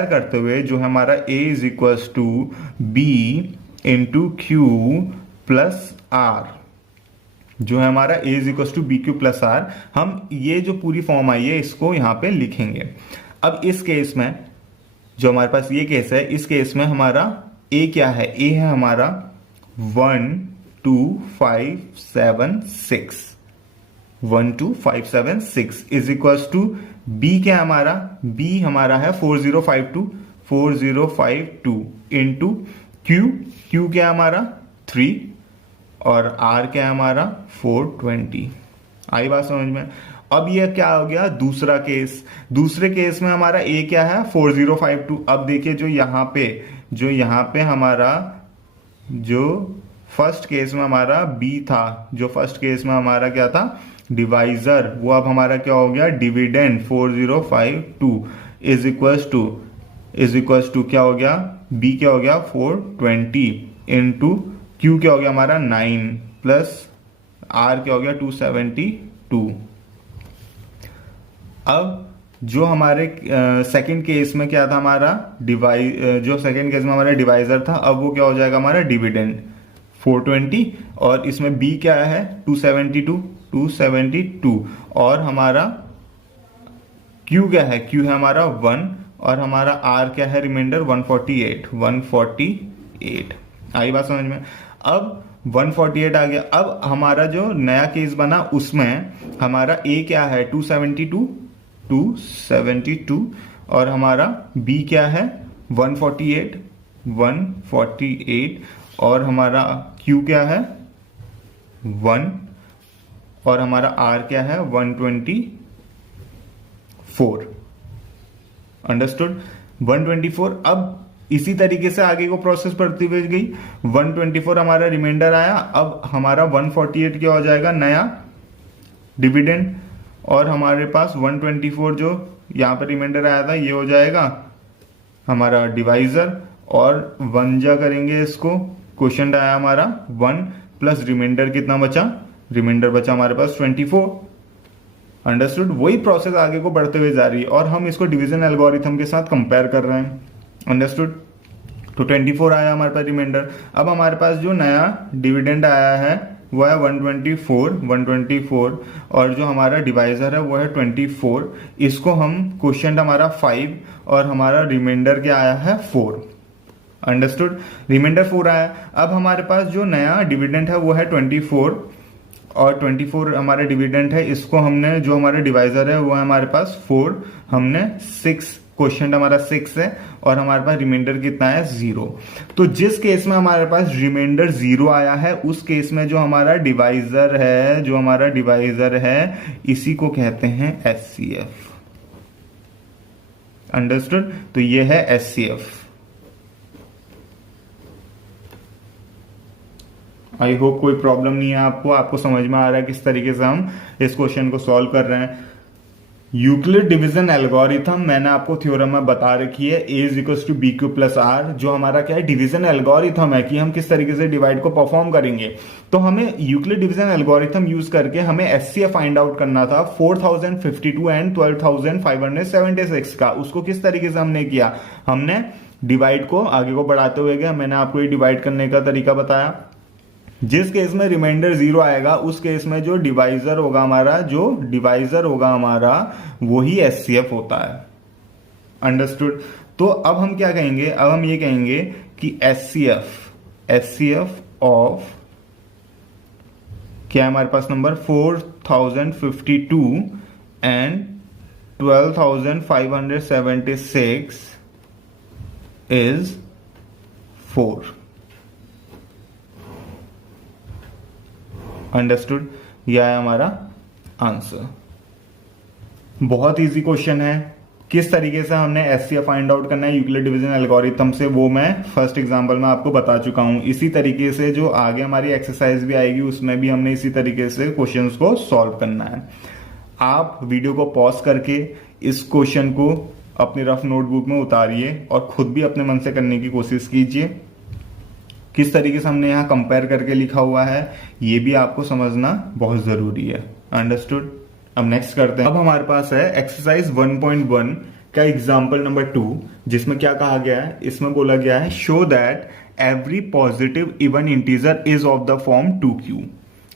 करते हुए जो हमारा a is equal to b into q plus r, जो है हमारा a is equal to B Q plus r, हम ये जो पूरी फॉर्म आई है इसको यहां पे लिखेंगे। अब इस केस में जो हमारे पास ये केस है, इस केस में हमारा a क्या है, a है हमारा 12576 इज इक्वल टू b क्या है हमारा, b हमारा है 4052 इंटू क्यू क्या है हमारा 3 और r क्या है हमारा 420। आई बात समझ में। अब ये क्या हो गया दूसरा केस, दूसरे केस में हमारा a क्या है 4052। अब देखिए जो यहाँ पे हमारा जो फर्स्ट केस में हमारा b था, जो फर्स्ट केस में हमारा क्या था डिवाइजर, वो अब हमारा क्या हो गया डिविडेंड 4052 इज इक्वल टू क्या हो गया, b क्या हो गया 420 इंटू क्यू क्या हो गया हमारा 9 प्लस r क्या हो गया 272। अब जो हमारे सेकंड केस में क्या था हमारा जो सेकंड केस में हमारा डिवाइजर था, अब वो क्या हो जाएगा हमारा डिविडेंड 420 और इसमें b क्या है 272 और हमारा q क्या है, q है हमारा 1 और हमारा r क्या है रिमाइंडर 148। आई बात समझ में। अब 148 आ गया। अब हमारा जो नया केस बना उसमें हमारा a क्या है 272 और हमारा b क्या है 148 और हमारा q क्या है 1 और हमारा r क्या है 124। अंडरस्टूड। 124। अब इसी तरीके से आगे को प्रोसेस बढ़ती हुई गई, 124 हमारा रिमाइंडर आया, अब हमारा 148 क्या हो जाएगा नया डिविडेंड और हमारे पास 124 जो यहाँ पर रिमाइंडर आया था ये हो जाएगा हमारा डिवाइजर और 1 जा करेंगे इसको, क्वोशिएंट आया हमारा 1 प्लस रिमाइंडर कितना बचा, रिमाइंडर बचा हमारे पास 24। अंडरस्टूड। वही प्रोसेस आगे को बढ़ते हुए जा रही है और हम इसको डिवीजन एल्गोरिथम के साथ कंपेयर कर रहे हैं। अंडरस्टूड। तो 24 आया हमारे पास रिमाइंडर। अब हमारे पास जो नया डिविडेंड आया है वो है 124 और जो हमारा डिवाइजर है वो है 24। इसको हम क्वोशिएंट हमारा 5 और हमारा रिमाइंडर क्या आया है 4। अंडरस्टूड। रिमाइंडर 4 आया। अब हमारे पास जो नया डिविडेंड है वो है 24 और 24 हमारा डिविडेंड है, इसको हमने जो हमारा डिवाइजर है वो है हमारे पास 4, हमने 6, क्वोशिएंट हमारा 6 है और हमारे पास रिमाइंडर कितना है 0। तो जिस केस में हमारे पास रिमाइंडर 0 आया है उस केस में जो हमारा डिवाइजर है इसी को कहते हैं एचसीएफ। अंडरस्टूड। तो ये है एचसीएफ। आई होप कोई प्रॉब्लम नहीं है आपको समझ में आ रहा है किस तरीके से हम इस क्वेश्चन को सॉल्व कर रहे हैं। यूक्लिड डिवीजन एल्गोरिथम मैंने आपको थ्योरम में बता रखी है, a is equal to B Q plus r, जो हमारा क्या है डिवीजन एल्गोरिथम है कि हम किस तरीके से डिवाइड को परफॉर्म करेंगे। तो हमें यूक्लिड डिवीजन एल्गोरिथम यूज करके हमें एचसीएफ फाइंड आउट करना था 4052 एंड 12576 का। उसको किस तरीके से हमने किया, हमने डिवाइड को आगे को बढ़ाते हुए गया। मैंने आपको ये डिवाइड करने का तरीका बताया। जिस केस में रिमाइंडर 0 आएगा उस केस में जो डिवाइजर होगा हमारा वही एचसीएफ होता है। अंडरस्टूड। तो अब हम क्या कहेंगे, अब हम ये कहेंगे कि एचसीएफ ऑफ क्या है हमारे पास नंबर 4052 एंड 12,576 इज 4। अंडरस्टूड? यह है हमारा आंसर। बहुत इजी क्वेश्चन है। किस तरीके से हमने एचसीएफ फाइंड आउट करना है यूक्लिड डिवीजन एल्गोरिथम से, वो मैं फर्स्ट एग्जांपल में आपको बता चुका हूं। इसी तरीके से जो आगे हमारी एक्सरसाइज भी आएगी उसमें भी हमने इसी तरीके से क्वेश्चंस को सॉल्व करना है। आप वीडियो को पॉज करके इस क्वेश्चन को अपनी रफ नोटबुक में उतारिए और खुद भी अपने मन से करने की कोशिश कीजिए। किस तरीके से हमने यहाँ कंपेयर करके लिखा हुआ है ये भी आपको समझना बहुत जरूरी है। अंडरस्टूड? अब नेक्स्ट करते हैं। अब हमारे पास है एक्सरसाइज 1.1 का एग्जाम्पल नंबर 2, जिसमें क्या कहा गया है, इसमें बोला गया है show that every positive even integer is of the form 2q।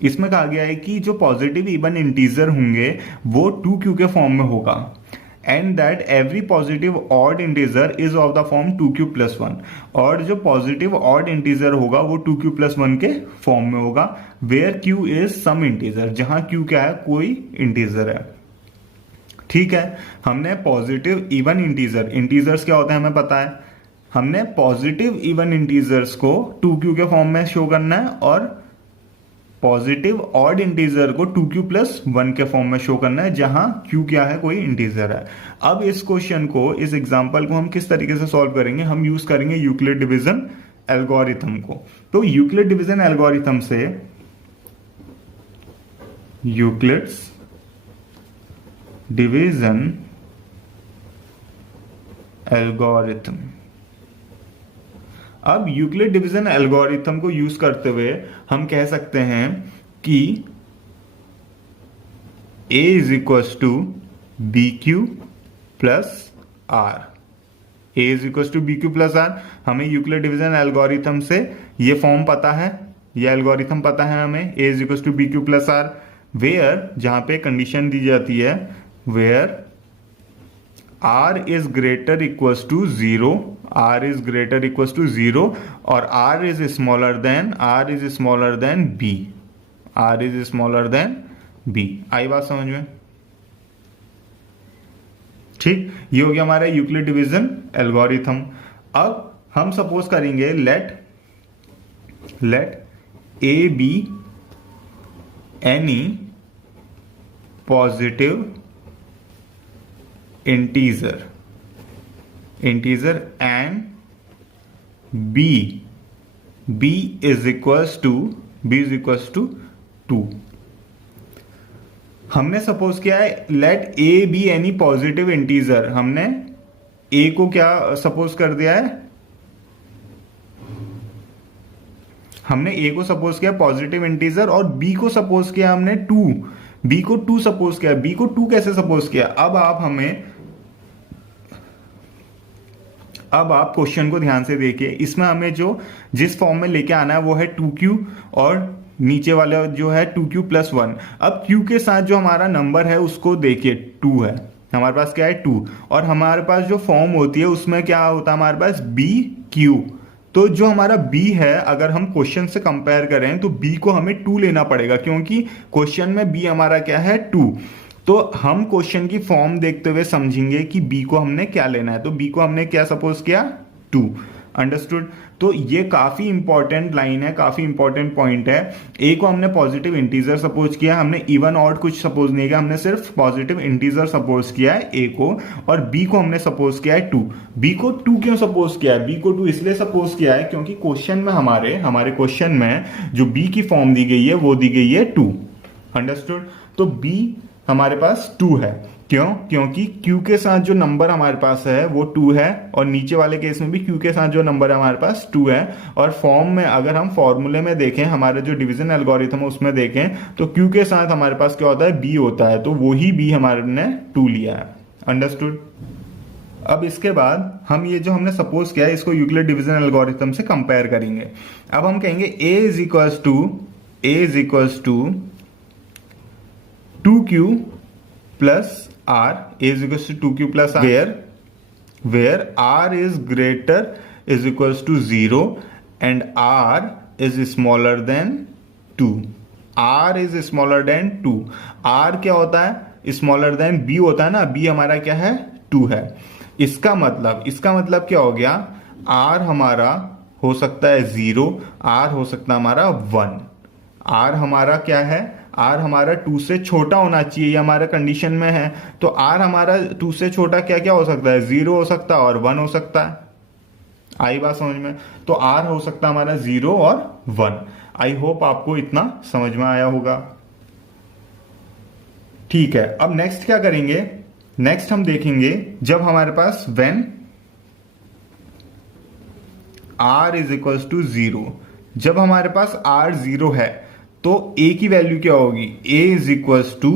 इसमें कहा गया है कि जो पॉजिटिव इवन इंटीजर होंगे वो 2q के फॉर्म में होगा, and that every positive odd integer is of the form 2q + 1। और जो पॉजिटिव ऑड इंटीजर होगा वो 2q + 1 के फॉर्म में होगा, where q is some integer, जहां q क्या है, कोई इंटीजर है। ठीक है, हमने पॉजिटिव इवन इंटीजर्स क्या होते हैं हमें पता है। हमने पॉजिटिव इवन इंटीजर्स को 2q के फॉर्म में शो करना है और पॉजिटिव ऑड इंटीजर को 2q + 1 के फॉर्म में शो करना है, जहां q क्या है, कोई इंटीजर है। अब इस क्वेश्चन को, इस एग्जांपल को हम किस तरीके से सॉल्व करेंगे, हम यूज करेंगे यूक्लिड डिवीजन एल्गोरिथम को। तो यूक्लिड डिवीजन एल्गोरिथम से यूक्लिड्स डिवीजन एल्गोरिथम, अब यूक्लिड डिवीजन एल्गोरिथम को यूज करते हुए हम कह सकते हैं कि a is equal to B Q plus r. a is equal to B Q plus r, हमें यूक्लिड डिवीजन एल्गोरिथम से ये फॉर्म पता है, ये एल्गोरिथम पता है हमें, a is equal to B Q plus r, where जहां पे कंडीशन दी जाती है where r is greater equal to 0, r is greater equal to 0 और r is smaller than b, r is smaller than b। आई बात समझ में? ठीक, ये हो गया हमारा यूक्लिड डिवीजन एल्गोरिथम। अब हम सपोज करेंगे let a be any positive integer and b is equals to 2। हमने सपोज किया है let a be any positive integer, हमने a को क्या सपोज कर दिया है, हमने a को सपोज किया पॉजिटिव इंटीजर और b को सपोज किया हमने 2, b को 2 सपोज किया। b को 2 कैसे सपोज किया, अब आप क्वेश्चन को ध्यान से देखिए। इसमें हमें जो जिस फॉर्म में लेके आना है वो है 2q और नीचे वाला जो है 2q + 1। अब q के साथ जो हमारा नंबर है उसको देखिए 2 है, हमारे पास क्या है 2, और हमारे पास जो फॉर्म होती है उसमें क्या होता है हमारे पास bq। तो जो हमारा b है अगर हम क्वेश्चन से कंपेयर करें तो b को हमें 2 लेना पड़ेगा, क्योंकि क्वेश्चन में b हमारा क्या है 2। तो हम क्वेश्चन की फॉर्म देखते हुए समझेंगे कि b को हमने क्या लेना है, तो b को हमने क्या सपोज किया 2। अंडरस्टूड? तो ये काफी इंपॉर्टेंट लाइन है, काफी इंपॉर्टेंट पॉइंट है। a को हमने पॉजिटिव इंटीजर सपोज किया, हमने इवन ऑड कुछ सपोज नहीं किया, हमने सिर्फ पॉजिटिव इंटीजर सपोज किया है a को, और b को हमने सपोज किया है 2। b को 2 क्यों सपोज किया है, b को 2 इसलिए सपोज किया है क्योंकि क्वेश्चन में हमारे क्वेश्चन में जो b की फॉर्म दी गई है वो दी गई है 2। अंडरस्टूड? तो b हमारे पास 2 है, क्यों? क्योंकि q के साथ जो नंबर हमारे पास है वो 2 है, और नीचे वाले केस में भी q के साथ जो नंबर है हमारे पास 2 है। और फॉर्म में अगर हम फॉर्मूले में देखें, हमारे जो डिवीजन एल्गोरिथम है उसमें देखें तो q के साथ हमारे पास क्या होता है, b होता है, तो वही b हमारे ने 2 लिया है। अंडरस्टूड? अब इसके बाद हम ये जो हमने सपोज किया है इसको यूक्लिड डिवीजन एल्गोरिथम से कंपेयर करेंगे। अब हम कहेंगे a is equals to 2q plus r, a is equals to 2q plus r, where r is greater is equals to 0 and r is smaller than 2। r is smaller than 2। r क्या होता है? Smaller than b होता है ना, b हमारा क्या है? 2 है। इसका मतलब क्या हो गया? r हमारा हो सकता है 0, r हो सकता है हमारा 1। r हमारा क्या है? r हमारा 2 से छोटा होना चाहिए, ये हमारा कंडीशन में है। तो r हमारा 2 से छोटा क्या क्या हो सकता है? 0 हो सकता है और 1 हो सकता है। आई बात समझ में? तो r हो सकता है हमारा 0 और 1। आई होप आपको इतना समझ में आया होगा। ठीक है, अब नेक्स्ट क्या करेंगे? नेक्स्ट हम देखेंगे जब हमारे पास when r is equal to 0, जब हमारे पास r 0 है तो a की वैल्यू क्या होगी? a is equal to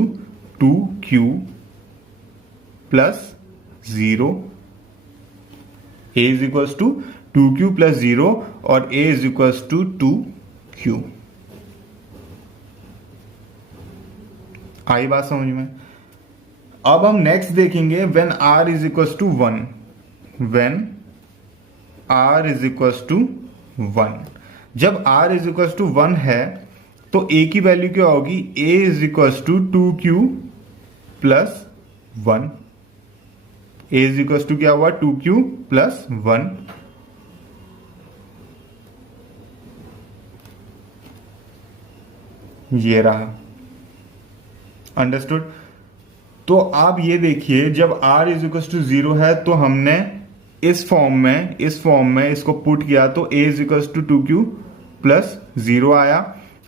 2q plus 0। a is equal to 2q plus 0 और a is equal to 2q। आई बात समझ में? अब हम नेक्स्ट देखेंगे when r is equal to 1। When r is equal to 1, जब r इज इक्वल टू 1 है तो a की वैल्यू क्या होगी? a is equal to 2q plus 1। a is equal to क्या हुआ? 2q plus 1। ये रहा, अंडरस्टूड? तो आप ये देखिए जब r इज इक्वल टू 0 है तो हमने इस फॉर्म में इसको पुट किया तो a is equal to 2q plus 0 आया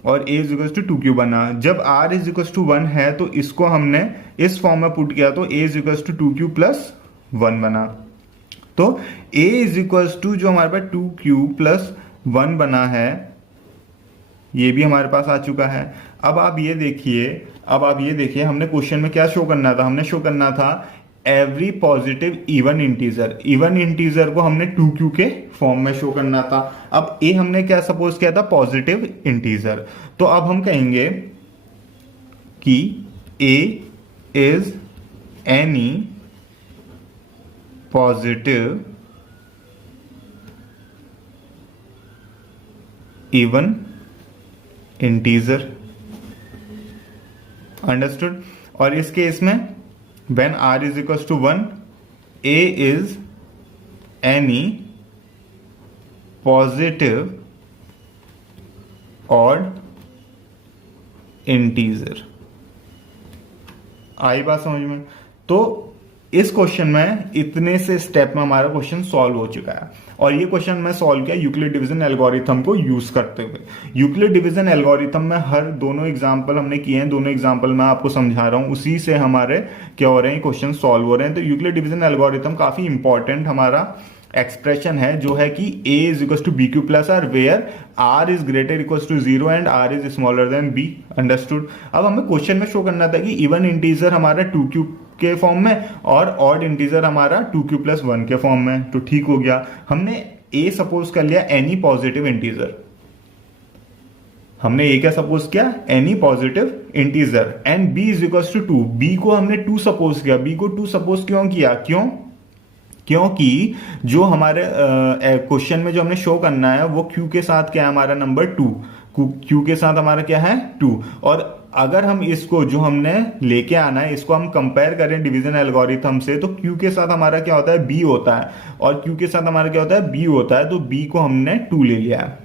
और a is equal to 2q बना। जब r इज इक्वल टू 1 है तो इसको हमने इस फॉर्म में पुट किया तो a is equal to 2q plus 1 बना। तो a इज इक्वल टू जो हमारे पास 2q प्लस 1 बना है ये भी हमारे पास आ चुका है। अब आप ये देखिए हमने क्वेश्चन में क्या शो करना था? हमने शो करना था एवरी पॉजिटिव इवन इंटीजर को हमने 2q के फॉर्म में शो करना था। अब a हमने क्या सपोज किया था? Positive integer. तो अब हम कहेंगे कि a is any positive even integer. Understood? और इस केस में when r is equals to 1, a is any positive odd integer। आई बात समझ में? तो इस क्वेश्चन में इतने से स्टेप में हमारा क्वेश्चन सॉल्व हो चुका है और ये क्वेश्चन मैं सॉल्व किया यूक्लिड डिवीजन एल्गोरिथम को यूज करते हुए। यूक्लिड डिवीजन एल्गोरिथम में हर दोनों एग्जांपल हमने किए हैं, दोनों एग्जांपल मैं आपको समझा रहा हूं, उसी से हमारे क्या हो रहे हैं? क्वेश्चन सॉल्व हो रहे हैं। तो यूक्लिड डिवीजन एल्गोरिथम काफी इंपॉर्टेंट हमारा एक्सप्रेशन है जो है कि a is equal to B Q plus r where r is greater equal to 0 and r is smaller than b। Understood? अब हमें क्वेश्चन में शो करना था कि इवन इंटीजर हमारा 2q के फॉर्म में और ऑड इंटीजर हमारा 2q प्लस 1 के फॉर्म में। तो ठीक हो गया, हमने a सपोज कर लिया एनी पॉजिटिव इंटीजर। हमने a क्या सपोज किया? Any positive integer and b is equal to 2। b को हमने 2 सपोज किया। b को 2 सपोज क्यों किया? क्योंकि जो हमारे क्वेश्चन में जो हमने शो करना है वो q के साथ क्या है? हमारा नंबर 2। q के साथ हमारा क्या है? 2। और अगर हम इसको जो हमने लेके आना है इसको हम कंपेयर करें डिवीजन एल्गोरिथम से तो q के साथ हमारा क्या होता है? b होता है और q के साथ हमारा क्या होता है? b होता है। तो b को हमने 2 ले लिया है।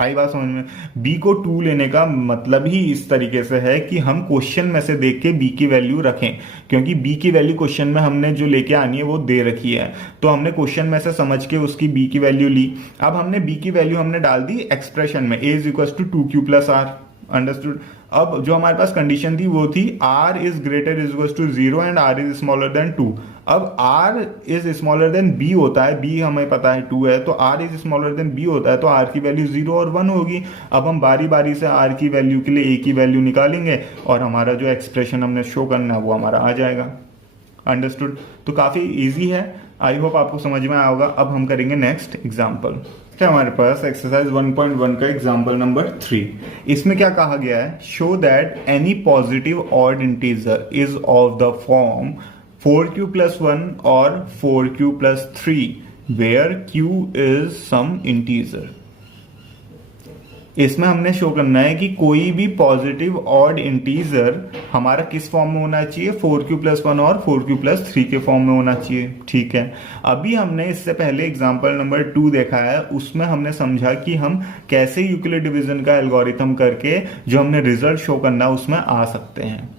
आई बात समझ में? b को 2 लेने का मतलब ही इस तरीके से है कि हम क्वेश्चन में से देख के b की वैल्यू रखें, क्योंकि b की वैल्यू क्वेश्चन में हमने जो लेके आनी है वो दे रखी है। तो हमने क्वेश्चन में से समझ के उसकी b की वैल्यू ली। अब हमने b की वैल्यू हमने डाल दी एक्सप्रेशन में, a is equal to 2q plus r। Understood? अब जो हमारे पास कंडीशन थी वो थी r is greater is equal to 0 and r is smaller than 2। अब r is smaller than b होता है, b हमें पता है 2 है, तो r is smaller than b होता है तो r की वैल्यू 0 और 1 होगी। अब हम बारी बारी से r की वैल्यू के लिए a की वैल्यू निकालेंगे और हमारा जो एक्सप्रेशन हमने शो करना है वो हमारा आ जाएगा। अंडरस्टूड? तो काफी इजी है, आई होप आपको समझ में आया होगा। अब हम करेंगे नेक्स्ट एग्जाम्पल। हमारे पास एक्सरसाइज 1.1 का एग्जाम्पल नंबर 3। इसमें क्या कहा गया है? Show that any positive odd integer is of the form 4q plus 1 और 4q plus 3 where q is some integer. इसमें हमने शो करना है कि कोई भी पॉजिटिव ऑड इंटीजर हमारा किस फॉर्म में होना चाहिए, 4q+1 और 4q+3 के फॉर्म में होना चाहिए। ठीक है, अभी हमने इससे पहले एग्जांपल नंबर 2 देखा है, उसमें हमने समझा कि हम कैसे यूक्लिड डिवीजन का एल्गोरिथम करके जो हमने रिजल्ट शो करना उसमें आ सकते हैं।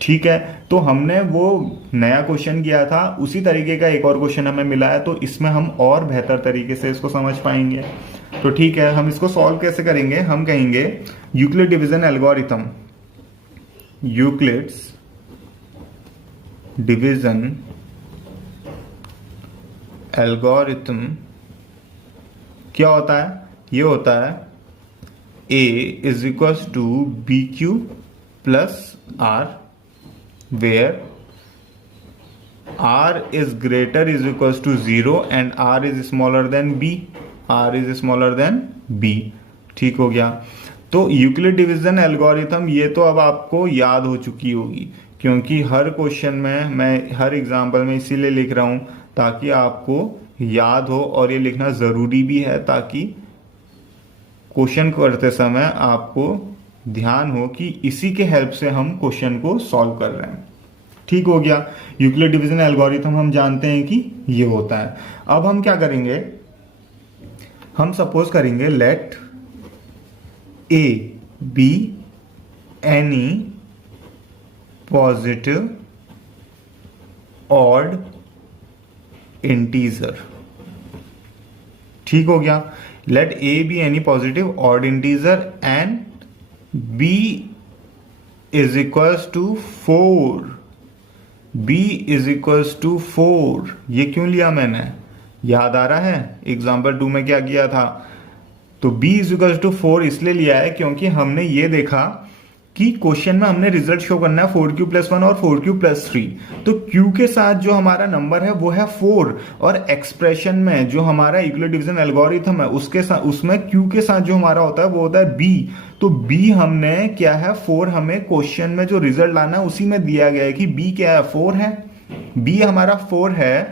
ठीक है, तो हमने वो नया क्वेश्चन किया था, उसी तरीके का एक और क्वेश्चन हमें मिला है, तो इसमें हम और बेहतर तरीके से इसको समझ पाएंगे। तो ठीक है, हम इसको सॉल्व कैसे करेंगे, हम कहेंगे Euclid division algorithm, Euclid's division algorithm क्या होता है, ये होता है A = BQ+R where R is greater = 0 and R is smaller than B, R is smaller than B। ठीक हो गया। तो यूक्लिड डिवीजन एल्गोरिथम ये तो अब आपको याद हो चुकी होगी, क्योंकि हर क्वेश्चन में मैं हर एग्जांपल में इसीलिए लिख रहा हूं ताकि आपको याद हो, और ये लिखना जरूरी भी है ताकि क्वेश्चन करते समय आपको ध्यान हो कि इसी के हेल्प से हम क्वेश्चन को सॉल्व कर रहे हैं। ठीक हो गया, यूक्लिड डिवीजन एल्गोरिथम हम जानते हैं कि ये होता है। अब हम क्या करेंगे, हम सपोज करेंगे let A be any positive odd integer. ठीक हो गया, let A be any positive odd integer and B = 4, B = 4। ये क्यों लिया मैंने, याद आ रहा है एग्जाम्पल 2 में क्या किया था। तो B = 4 इसलिए लिया है क्योंकि हमने ये देखा कि क्वेश्चन में हमने रिजल्ट शो करना है 4q+1 और 4q+3, तो q के साथ जो हमारा नंबर है वो है 4, और एक्सप्रेशन में जो हमारा यूक्लिड डिवीजन एल्गोरिथम है उसके साथ, उसमें q के साथ जो हमारा होता है वो होता है b। तो b हमने क्या है 4, हमें क्वेश्चन में जो रिजल्ट लाना है उसी में दिया गया है कि b क्या है, 4 है। b हमारा 4 है,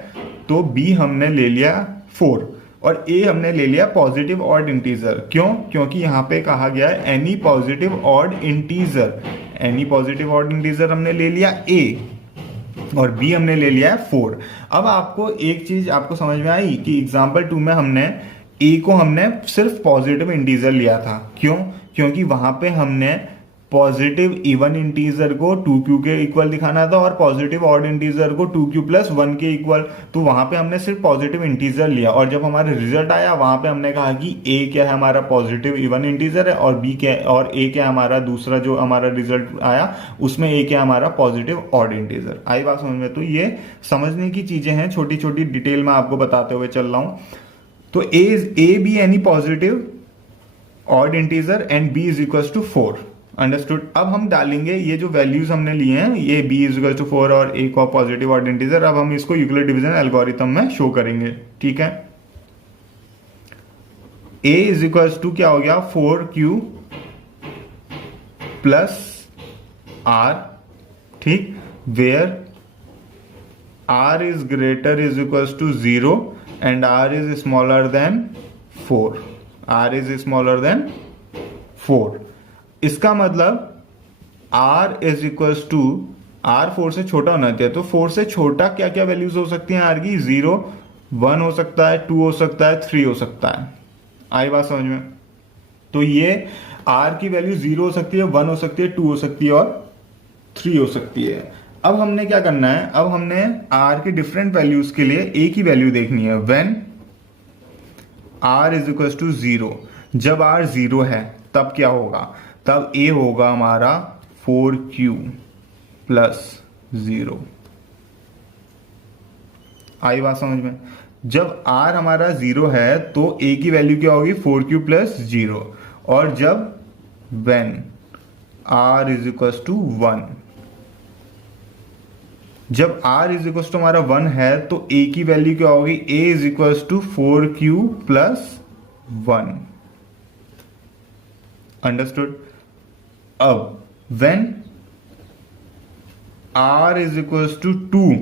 तो b हमने ले लिया 4, और a हमने ले लिया पॉजिटिव ऑड इंटीजर। क्यों, क्योंकि यहां पे कहा गया है any positive odd integer, any positive odd integer हमने ले लिया a, और b हमने ले लिया है 4। अब आपको एक चीज आपको समझ में आई कि एग्जांपल 2 में हमने a को हमने सिर्फ पॉजिटिव इंटीजर लिया था। क्यों, क्योंकि वहां पे हमने पॉजिटिव इवन इंटीजर को 2q के इक्वल दिखाना था और पॉजिटिव ऑड इंटीजर को 2q+1 के इक्वल, तो वहां पे हमने सिर्फ पॉजिटिव इंटीजर लिया, और जब हमारा रिजल्ट आया वहां पे हमने कहा कि a क्या है हमारा पॉजिटिव इवन इंटीजर है, और b क्या, और a क्या हमारा दूसरा जो हमारा रिजल्ट आया उसमें a क्या हमारा पॉजिटिव ऑड इंटीजर। आई बात समझ में। तो ये समझने की चीजें हैं, छोटी छोटी डिटेल में आपको बताते हुए चल रहा हूं। तो a be any positive odd integer and b = 4। Understood. अब हम डालेंगे ये जो वैल्यूज हमने लिए हैं, ये b = 4 और a को पॉजिटिव ऑड इंटीजर, अब हम इसको यूक्लिड डिवीजन एल्गोरिथम में शो करेंगे। ठीक है, a = क्या हो गया 4q + r, ठीक, where r is greater = 0 and r is smaller than 4, r is smaller than 4। इसका मतलब r = r 4 से छोटा होना चाहिए, तो 4 से छोटा क्या क्या वैल्यूज हो सकती हैं r की, 0, 1 हो सकता है, 2 हो सकता है, 3 हो सकता है। आई बात समझ में। तो ये r की वैल्यू 0 हो सकती है, 1 हो सकती है, 2 हो सकती है और 3 हो सकती है। अब हमने क्या करना है, अब हमने r के डिफरेंट वैल्यूज के लिए a की वैल्यू देखनी है। व्हेन r = 0, जब r 0 है तब क्या होगा, तब a होगा हमारा 4q + 0। आई बात समझ में। जब r हमारा 0 है तो a की वैल्यू क्या होगी 4q + 0, और जब when r = 1, जब r हमारा 1 है तो a की वैल्यू क्या होगी, a = 4q + 1। अंडरस्टूड। अब when r = 2,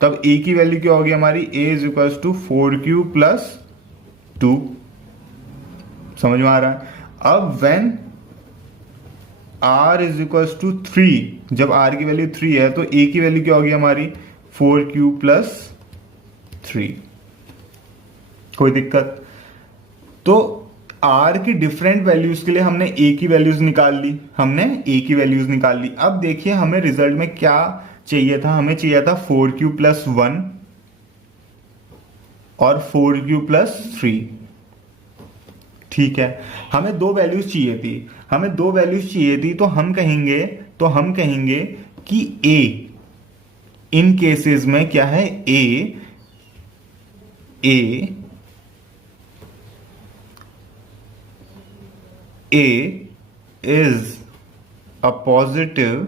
तब a की वैल्यू क्या होगी हमारी, a = 4q + 2। समझ में आ रहा है। अब when r is equals to 3, जब r की वैल्यू 3 है तो a की वैल्यू क्या होगी हमारी 4q प्लस 3। कोई दिक्कत? तो r की डिफरेंट वैल्यूज के लिए हमने a की वैल्यूज निकाल ली, अब देखिए हमें रिजल्ट में क्या चाहिए था, हमें चाहिए था 4q प्लस 1 और 4q प्लस 3। ठीक है, हमें दो वैल्यूज चाहिए थी, तो हम कहेंगे कि a इन केसेस में क्या है, a is a positive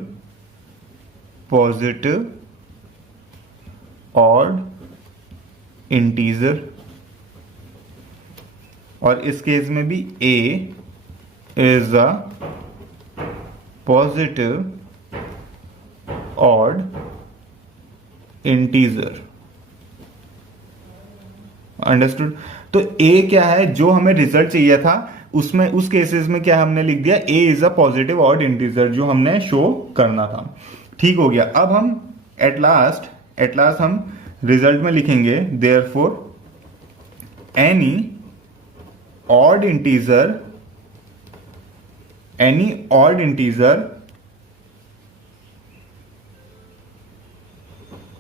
odd integer, और इस केस में भी a is a positive odd integer। Understood? तो a क्या है, जो हमें रिजल्ट चाहिए था उसमें, उस केसेस में क्या हमने लिख दिया, a is a positive odd integer, जो हमने शो करना था। ठीक हो गया। अब हम एट लास्ट हम रिजल्ट में लिखेंगे therefore any odd integer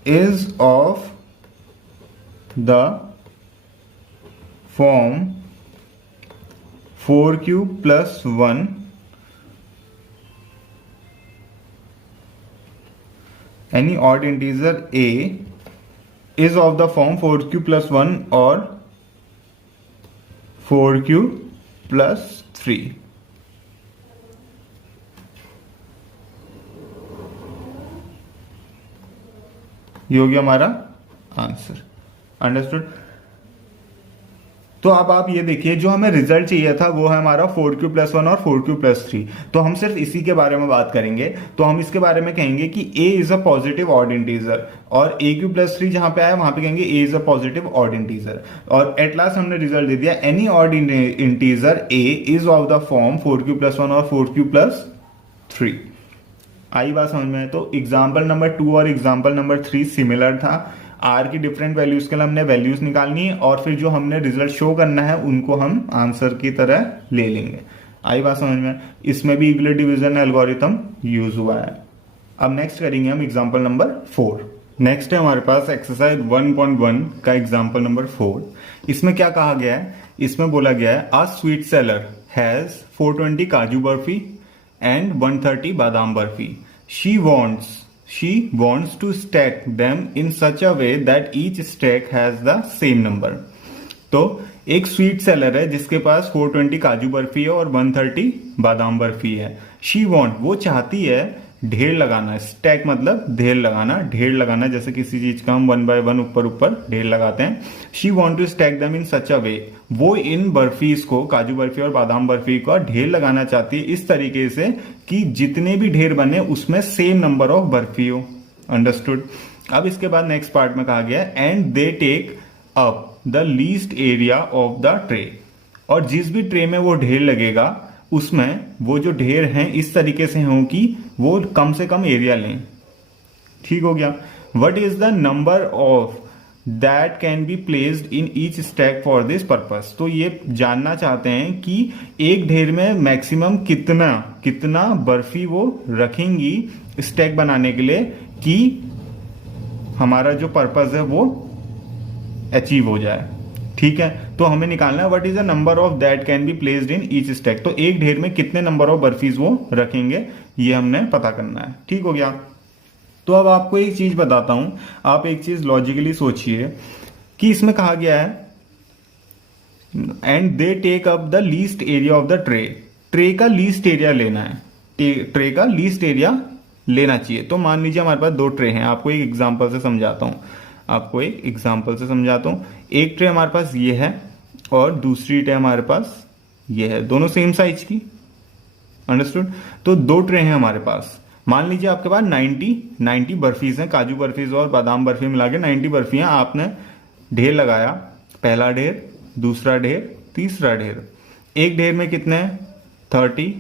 is of the form 4q plus 1 any odd integer a is of the form 4q plus 1 or 4q plus 3। ये हो गया हमारा आंसर। अंडरस्टूड? तो अब आप ये देखिए, जो हमें रिजल्ट चाहिए था वो है हमारा 4q प्लस 1 और 4q प्लस 3। तो हम सिर्फ इसी के बारे में बात करेंगे। तो हम इसके बारे में कहेंगे कि a is a positive odd integer, और aq प्लस 3 जहां पे आया वहां पे कहेंगे a is a positive odd integer. और एट लास्ट हमने रिजल्ट दे दिया any odd integer a is of the form 4q plus 1 और 4q प्लस 3। आई बात समझ में? तो एग्जाम्पल नंबर 2 और एग्जाम्पल नंबर 3 सिमिलर था। आर की डिफरेंट वैल्यूज के लिए हमने वैल्यूज निकालनी है, और फिर जो हमने रिजल्ट शो करना है उनको हम आंसर की तरह ले लेंगे। आई बात समझ में? इसमें भी यूक्लिड डिवीजन एल्गोरिथम यूज हुआ है। अब नेक्स्ट करेंगे हम एग्जाम्पल नंबर 4। नेक्स्ट है हमारे पास एक्सरसाइज 1.1 का एग्जाम्पल नंबर 4। इसमें क्या कहा गया है? इसमें बोला गया है अ स्वीट सेलर हैज 420 काजू बर्फी and 130 बादाम barfi. She wants to stack them in such a way that each stack has the same number. तो एक स्वीट सेलर है जिसके पास 420 काजू बर्फी है और 130 बादाम बर्फी है। वो चाहती है ढेर लगाना। स्टैक मतलब ढेर लगाना जैसे किसी चीज का हम 1 by 1 ऊपर ढेर लगाते हैं। शी वॉन्ट टू स्टैक दम इन सच अ वे, वो इन बर्फीज को, काजू बर्फी और बादाम बर्फी को ढेर लगाना चाहती है इस तरीके से कि जितने भी ढेर बने उसमें सेम नंबर ऑफ बर्फी हो। अंडरस्टूड? अब इसके बाद नेक्स्ट पार्ट में कहा गया है and they take up the least area of the tray, और जिस भी ट्रे में वो ढेर लगेगा उसमें वो जो ढेर हैं इस तरीके से हों कि वो कम से कम एरिया लें। ठीक हो गया? What is the number of that can be placed in each stack for this purpose. तो ये जानना चाहते हैं कि एक ढेर में मैक्सिमम कितना बर्फी वो रखेंगी स्टैक बनाने के लिए कि हमारा जो पर्पस है वो अचीव हो जाए। ठीक है? तो हमें निकालना है what is the number of that can be placed in each stack. तो एक ढेर में कितने नंबर ऑफ बर्फीज वो रखेंगे ये हमने पता करना है। ठीक हो गया? तो अब आपको एक चीज बताता हूं, आप एक चीज लॉजिकली सोचिए कि इसमें कहा गया है and they take up the least area of the tray. Tray का लीस्ट एरिया लेना है, ट्रे का लीस्ट एरिया लेना चाहिए। तो मान लीजिए हमारे पास दो ट्रे हैं, आपको एक एग्जाम्पल से समझाता हूं। एक ट्रे हमारे पास ये है और दूसरी ट्रे हमारे पास ये है, दोनों सेम साइज की। अंडरस्टूड? तो दो ट्रे हैं हमारे पास। मान लीजिए आपके पास 90 बर्फीज हैं, काजू बर्फीज और बादाम बर्फी मिला के 90 बर्फी हैं। आपने ढेर लगाया, पहला ढेर, दूसरा ढेर, तीसरा ढेर। एक ढेर में कितने 30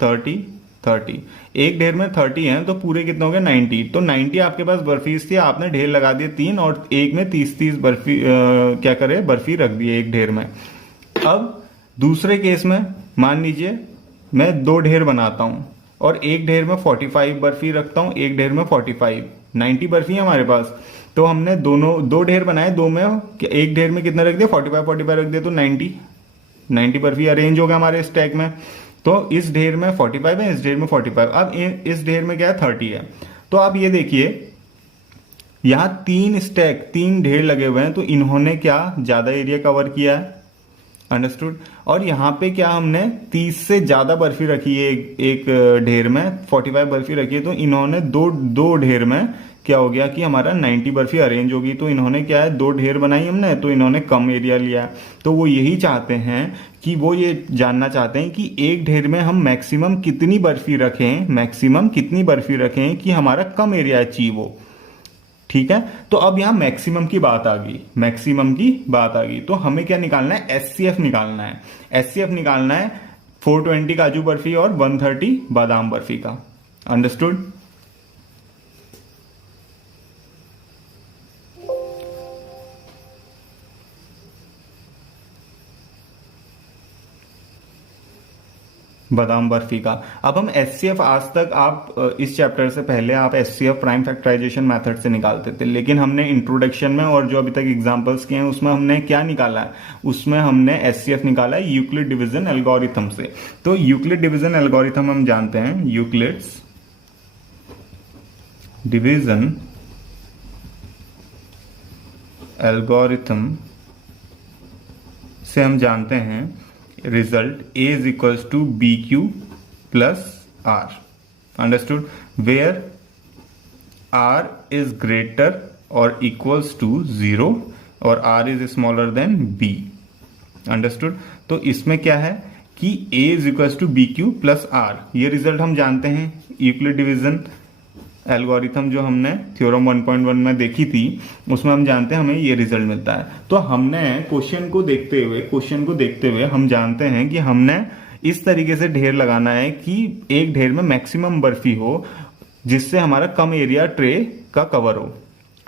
30 30, एक ढेर में 30 है तो पूरे कितने हो गए 90। तो 90 आपके पास बर्फीज थी, आपने ढेर लगा दिए 3 और एक में 30 बर्फी क्या करे बर्फी रख दी एक ढेर में। अब दूसरे केस में मान लीजिए मैं 2 ढेर बनाता हूं और एक ढेर में 45 बर्फी रखता हूं, एक ढेर में 45, 90 बर्फी है हमारे पास। तो हमने दोनों 2 ढेर बनाए, 2 में एक ढेर में कितना रख दिया 45 रख दिया, तो 90 बर्फी अरेंज हो गया हमारे स्टैक में। तो इस ढेर में 45 है, इस ढेर में 45, अब इस ढेर में क्या है 30 है। तो आप ये देखिए यहां 3 ढेर लगे हुए हैं, तो इन्होंने क्या ज्यादा एरिया कवर किया है, अंडरस्टूड। और यहाँ पे क्या हमने 30 से ज्यादा बर्फी रखी है, एक ढेर में 45 बर्फी रखी है, तो इन्होंने दो ढेर में क्या हो गया कि हमारा 90 बर्फी अरेंज होगी। तो इन्होंने क्या है 2 ढेर बनाई हमने, तो इन्होंने कम एरिया लिया। तो वो यही चाहते हैं कि वो ये जानना चाहते हैं कि एक ढेर में हम मैक्सिमम कितनी बर्फी रखें कि हमारा कम एरिया अचीव हो। ठीक है, तो अब यहां मैक्सिमम की बात आ गई। तो हमें क्या निकालना है, एचसीएफ निकालना है। एचसीएफ निकालना है 420 काजू बर्फी और 130 बादाम बर्फी का, अंडरस्टूड। बादाम बर्फी का। अब हम एचसीएफ, आज तक आप इस चैप्टर से पहले आप एचसीएफ प्राइम फैक्टराइजेशन मेथड से निकालते थे, लेकिन हमने इंट्रोडक्शन में और जो अभी तक एग्जांपल्स किए हैं उसमें हमने क्या निकाला है, उसमें हमने एचसीएफ निकाला है यूक्लिड डिवीजन एल्गोरिथम से। तो यूक्लिड डिवीजन एल्गोरिथम हम जानते हैं, यूक्लिड्स डिवीजन एल्गोरिथम से हम जानते हैं result A is equals to BQ plus R, understood, where R is greater or equals to 0 और R is smaller than B, understood। तो इसमें क्या है कि A is equals to BQ plus R, ये रिजल्ट हम जानते हैं। यूक्लिड डिवीजन एल्गोरिथम जो हमने थ्योरम 1.1 में देखी थी उसमें हम जानते हैं हमें ये रिजल्ट मिलता है। तो हमने क्वेश्चन को देखते हुए हम जानते हैं कि हमने इस तरीके से ढेर लगाना है कि एक ढेर में मैक्सिमम बर्फी हो जिससे हमारा कम एरिया ट्रे का कवर हो।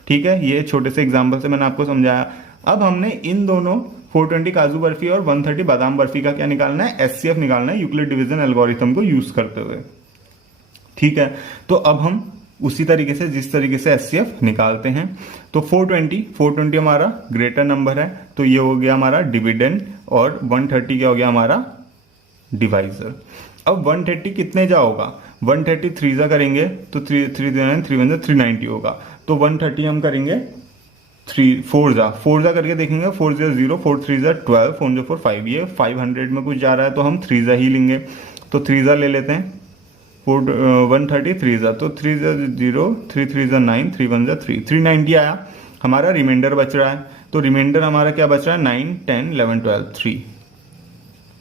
ठीक है, ये छोटे से एग्जाम्पल से मैंने आपको समझाया। अब हमने इन दोनों 420 काजू बर्फी और 130 बादाम बर्फी का क्या निकालना है, एचसीएफ निकालना है यूक्लिड डिवीजन एल्गोरिथम को यूज करते हुए। ठीक है, तो अब हम उसी तरीके से जिस तरीके से एचसीएफ निकालते हैं, तो 420 हमारा ग्रेटर नंबर है, तो ये हो गया हमारा डिविडेंड, और 130 क्या हो गया हमारा डिवाइजर। अब 130 कितने जा होगा, 130 3 जा करेंगे तो 390 होगा। तो 130 हम करेंगे 4 जा करके देखेंगे, 4 0 4 3 12 4 4 5, ये 500 में कुछ जा रहा है तो हम 3 ही लेंगे। तो 3 ले लेते हैं, 130 3 तो 3 0 3 3 9 3 1 3 390 आया। हमारा रिमाइंडर बच रहा है, तो रिमाइंडर हमारा क्या बच रहा है 9 10 11 12 3,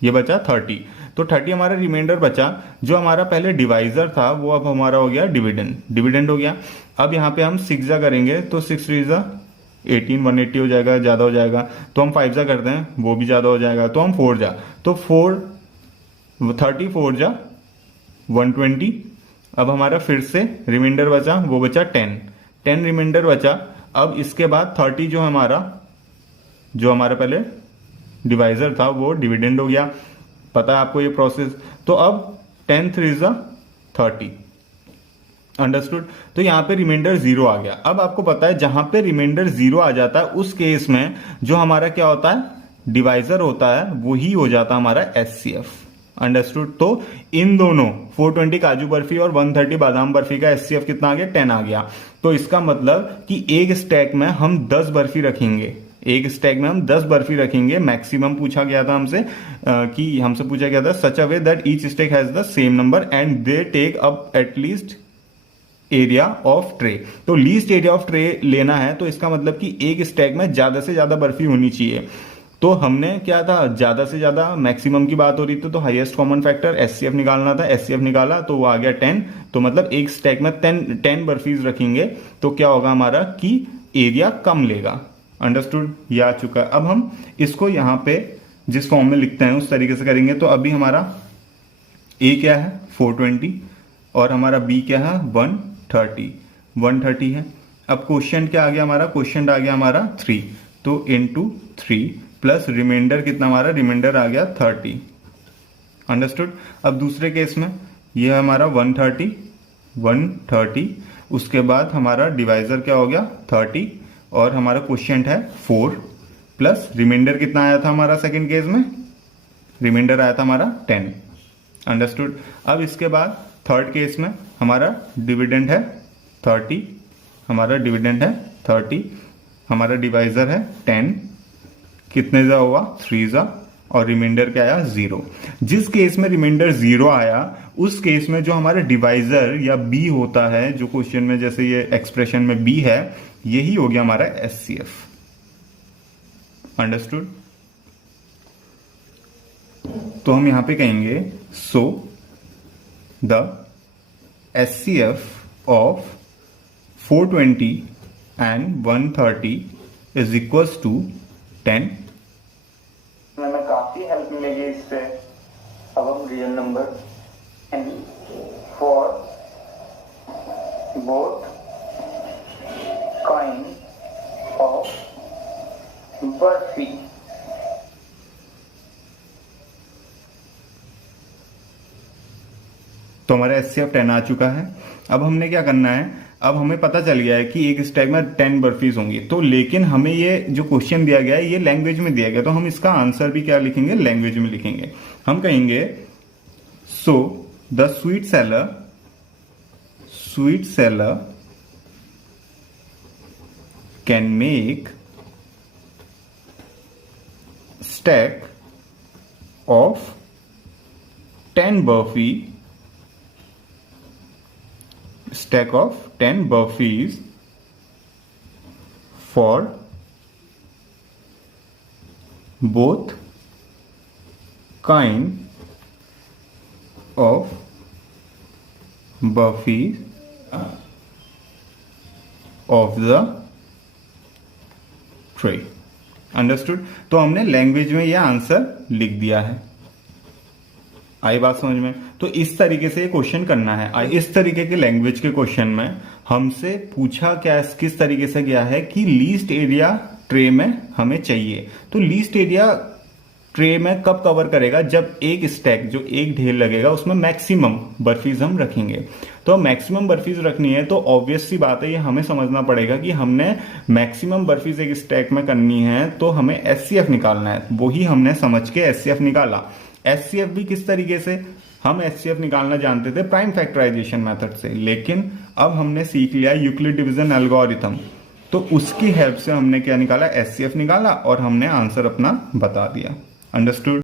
ये बचा 30। तो 30 हमारा रिमाइंडर बचा। जो हमारा पहले डिवाइजर था वो अब हमारा हो गया डिविडेंड हो गया। अब यहाँ पे हम 6 जा करेंगे तो 6 3 18 180 हो जाएगा, ज्यादा हो जाएगा। तो हम 5 जा करते हैं, वो भी ज्यादा हो जाएगा। तो हम 4 जा, तो 34 जा 120। अब हमारा फिर से रिमाइंडर बचा, वो बचा 10 रिमाइंडर बचा। अब इसके बाद 30 जो हमारा पहले डिवाइजर था वो डिविडेंड हो गया, पता है आपको ये प्रोसेस। तो अब 10 3 30, अंडरस्टूड। तो यहां पे रिमाइंडर 0 आ गया। अब आपको पता है जहां पे रिमाइंडर 0 आ जाता है उस केस में जो हमारा क्या होता है डिवाइजर होता है वही हो जाता है हमारा एचसीएफ, अंडरस्टूड। तो इन दोनों 420 काजू बर्फी और 130 बादाम बर्फी का एचसीएफ कितना आ गया 10 आ गया। तो इसका मतलब कि एक स्टैक में हम 10 बर्फी रखेंगे, मैक्सिमम पूछा गया था हमसे such a way that each stack has the same number and they take up at least area of tray. तो लीस्ट एरिया ऑफ ट्रे लेना है, तो इसका मतलब कि एक स्टैक में ज्यादा से ज्यादा बर्फी होनी चाहिए। तो हमने क्या था, ज्यादा से ज्यादा मैक्सिमम की बात हो रही थी, तो हाईएस्ट कॉमन फैक्टर एचसीएफ निकालना था। एचसीएफ निकाला तो वो आ गया 10। तो मतलब एक स्टैक में 10 बर्फीज रखेंगे तो क्या होगा हमारा कि एरिया कम लेगा, अंडरस्टूड। ये आ चुका है। अब हम इसको यहाँ पे जिस फॉर्म में लिखते हैं उस तरीके से करेंगे। तो अभी हमारा ए क्या है 420 और हमारा बी क्या है 130 है। अब क्वेश्चन क्या आ गया हमारा, क्वेश्चन आ गया हमारा 3, तो इंटू 3 प्लस रिमाइंडर कितना हमारा, रिमाइंडर आ गया 30। अंडरस्टूड। अब दूसरे केस में ये है हमारा 130, उसके बाद हमारा डिवाइजर क्या हो गया 30 और हमारा क्वेश्चन है 4 प्लस रिमाइंडर कितना आया था हमारा सेकंड केस में, रिमाइंडर आया था हमारा 10। अंडरस्टूड। अब इसके बाद थर्ड केस में हमारा डिविडेंड है 30, हमारा डिविडेंड है 30, हमारा डिवाइजर है 10, कितने जा हुआ 3 जा, और रिमाइंडर क्या आया 0। जिस केस में रिमाइंडर 0 आया उस केस में जो हमारा डिवाइजर या बी होता है, जो क्वेश्चन में जैसे ये एक्सप्रेशन में बी है, यही हो गया हमारा एचसीएफ। अंडरस्टूड। तो हम यहां पे कहेंगे so the HCF of 420 and 130 is equals to 10। हमें काफी हेल्प मिलेगी इससे। अब हम real number and for both kind of barfi तो हमारा एचसीएफ 10 आ चुका है। अब हमने क्या करना है, अब हमें पता चल गया है कि एक स्टैक में 10 बर्फीज होंगी, तो लेकिन हमें ये जो क्वेश्चन दिया गया है ये लैंग्वेज में दिया गया, तो हम इसका आंसर भी क्या लिखेंगे, लैंग्वेज में लिखेंगे। हम कहेंगे so the sweet seller can make stack of 10 barfi, stack of 10 burfies for both kind of burfies of the tray। Understood. तो हमने लैंग्वेज में यह आंसर लिख दिया है। आई बात समझ में। तो इस तरीके से क्वेश्चन करना है। इस तरीके के लैंग्वेज के क्वेश्चन में हमसे पूछा क्या, किस तरीके से गया है कि लीस्ट एरिया ट्रे में हमें चाहिए। तो लीस्ट एरिया ट्रे में कब कवर करेगा, जब एक स्टैक, जो एक ढेर लगेगा उसमें मैक्सिमम बर्फीज हम रखेंगे। तो मैक्सिमम बर्फीज रखनी है तो ऑब्वियस सी बात है, ये हमें समझना पड़ेगा कि हमने मैक्सिमम बर्फीज एक स्टैक में करनी है तो हमें एचसीएफ निकालना है। वही हमने समझ के एचसीएफ निकाला। एचसीएफ भी किस तरीके से, हम एचसीएफ निकालना जानते थे प्राइम फैक्टराइजेशन मेथड से, लेकिन अब हमने सीख लिया यूक्लिड डिवीजन एल्गोरिथम, तो उसकी हेल्प से हमने क्या निकाला, एचसीएफ निकाला और हमने आंसर अपना बता दिया। अंडरस्टूड।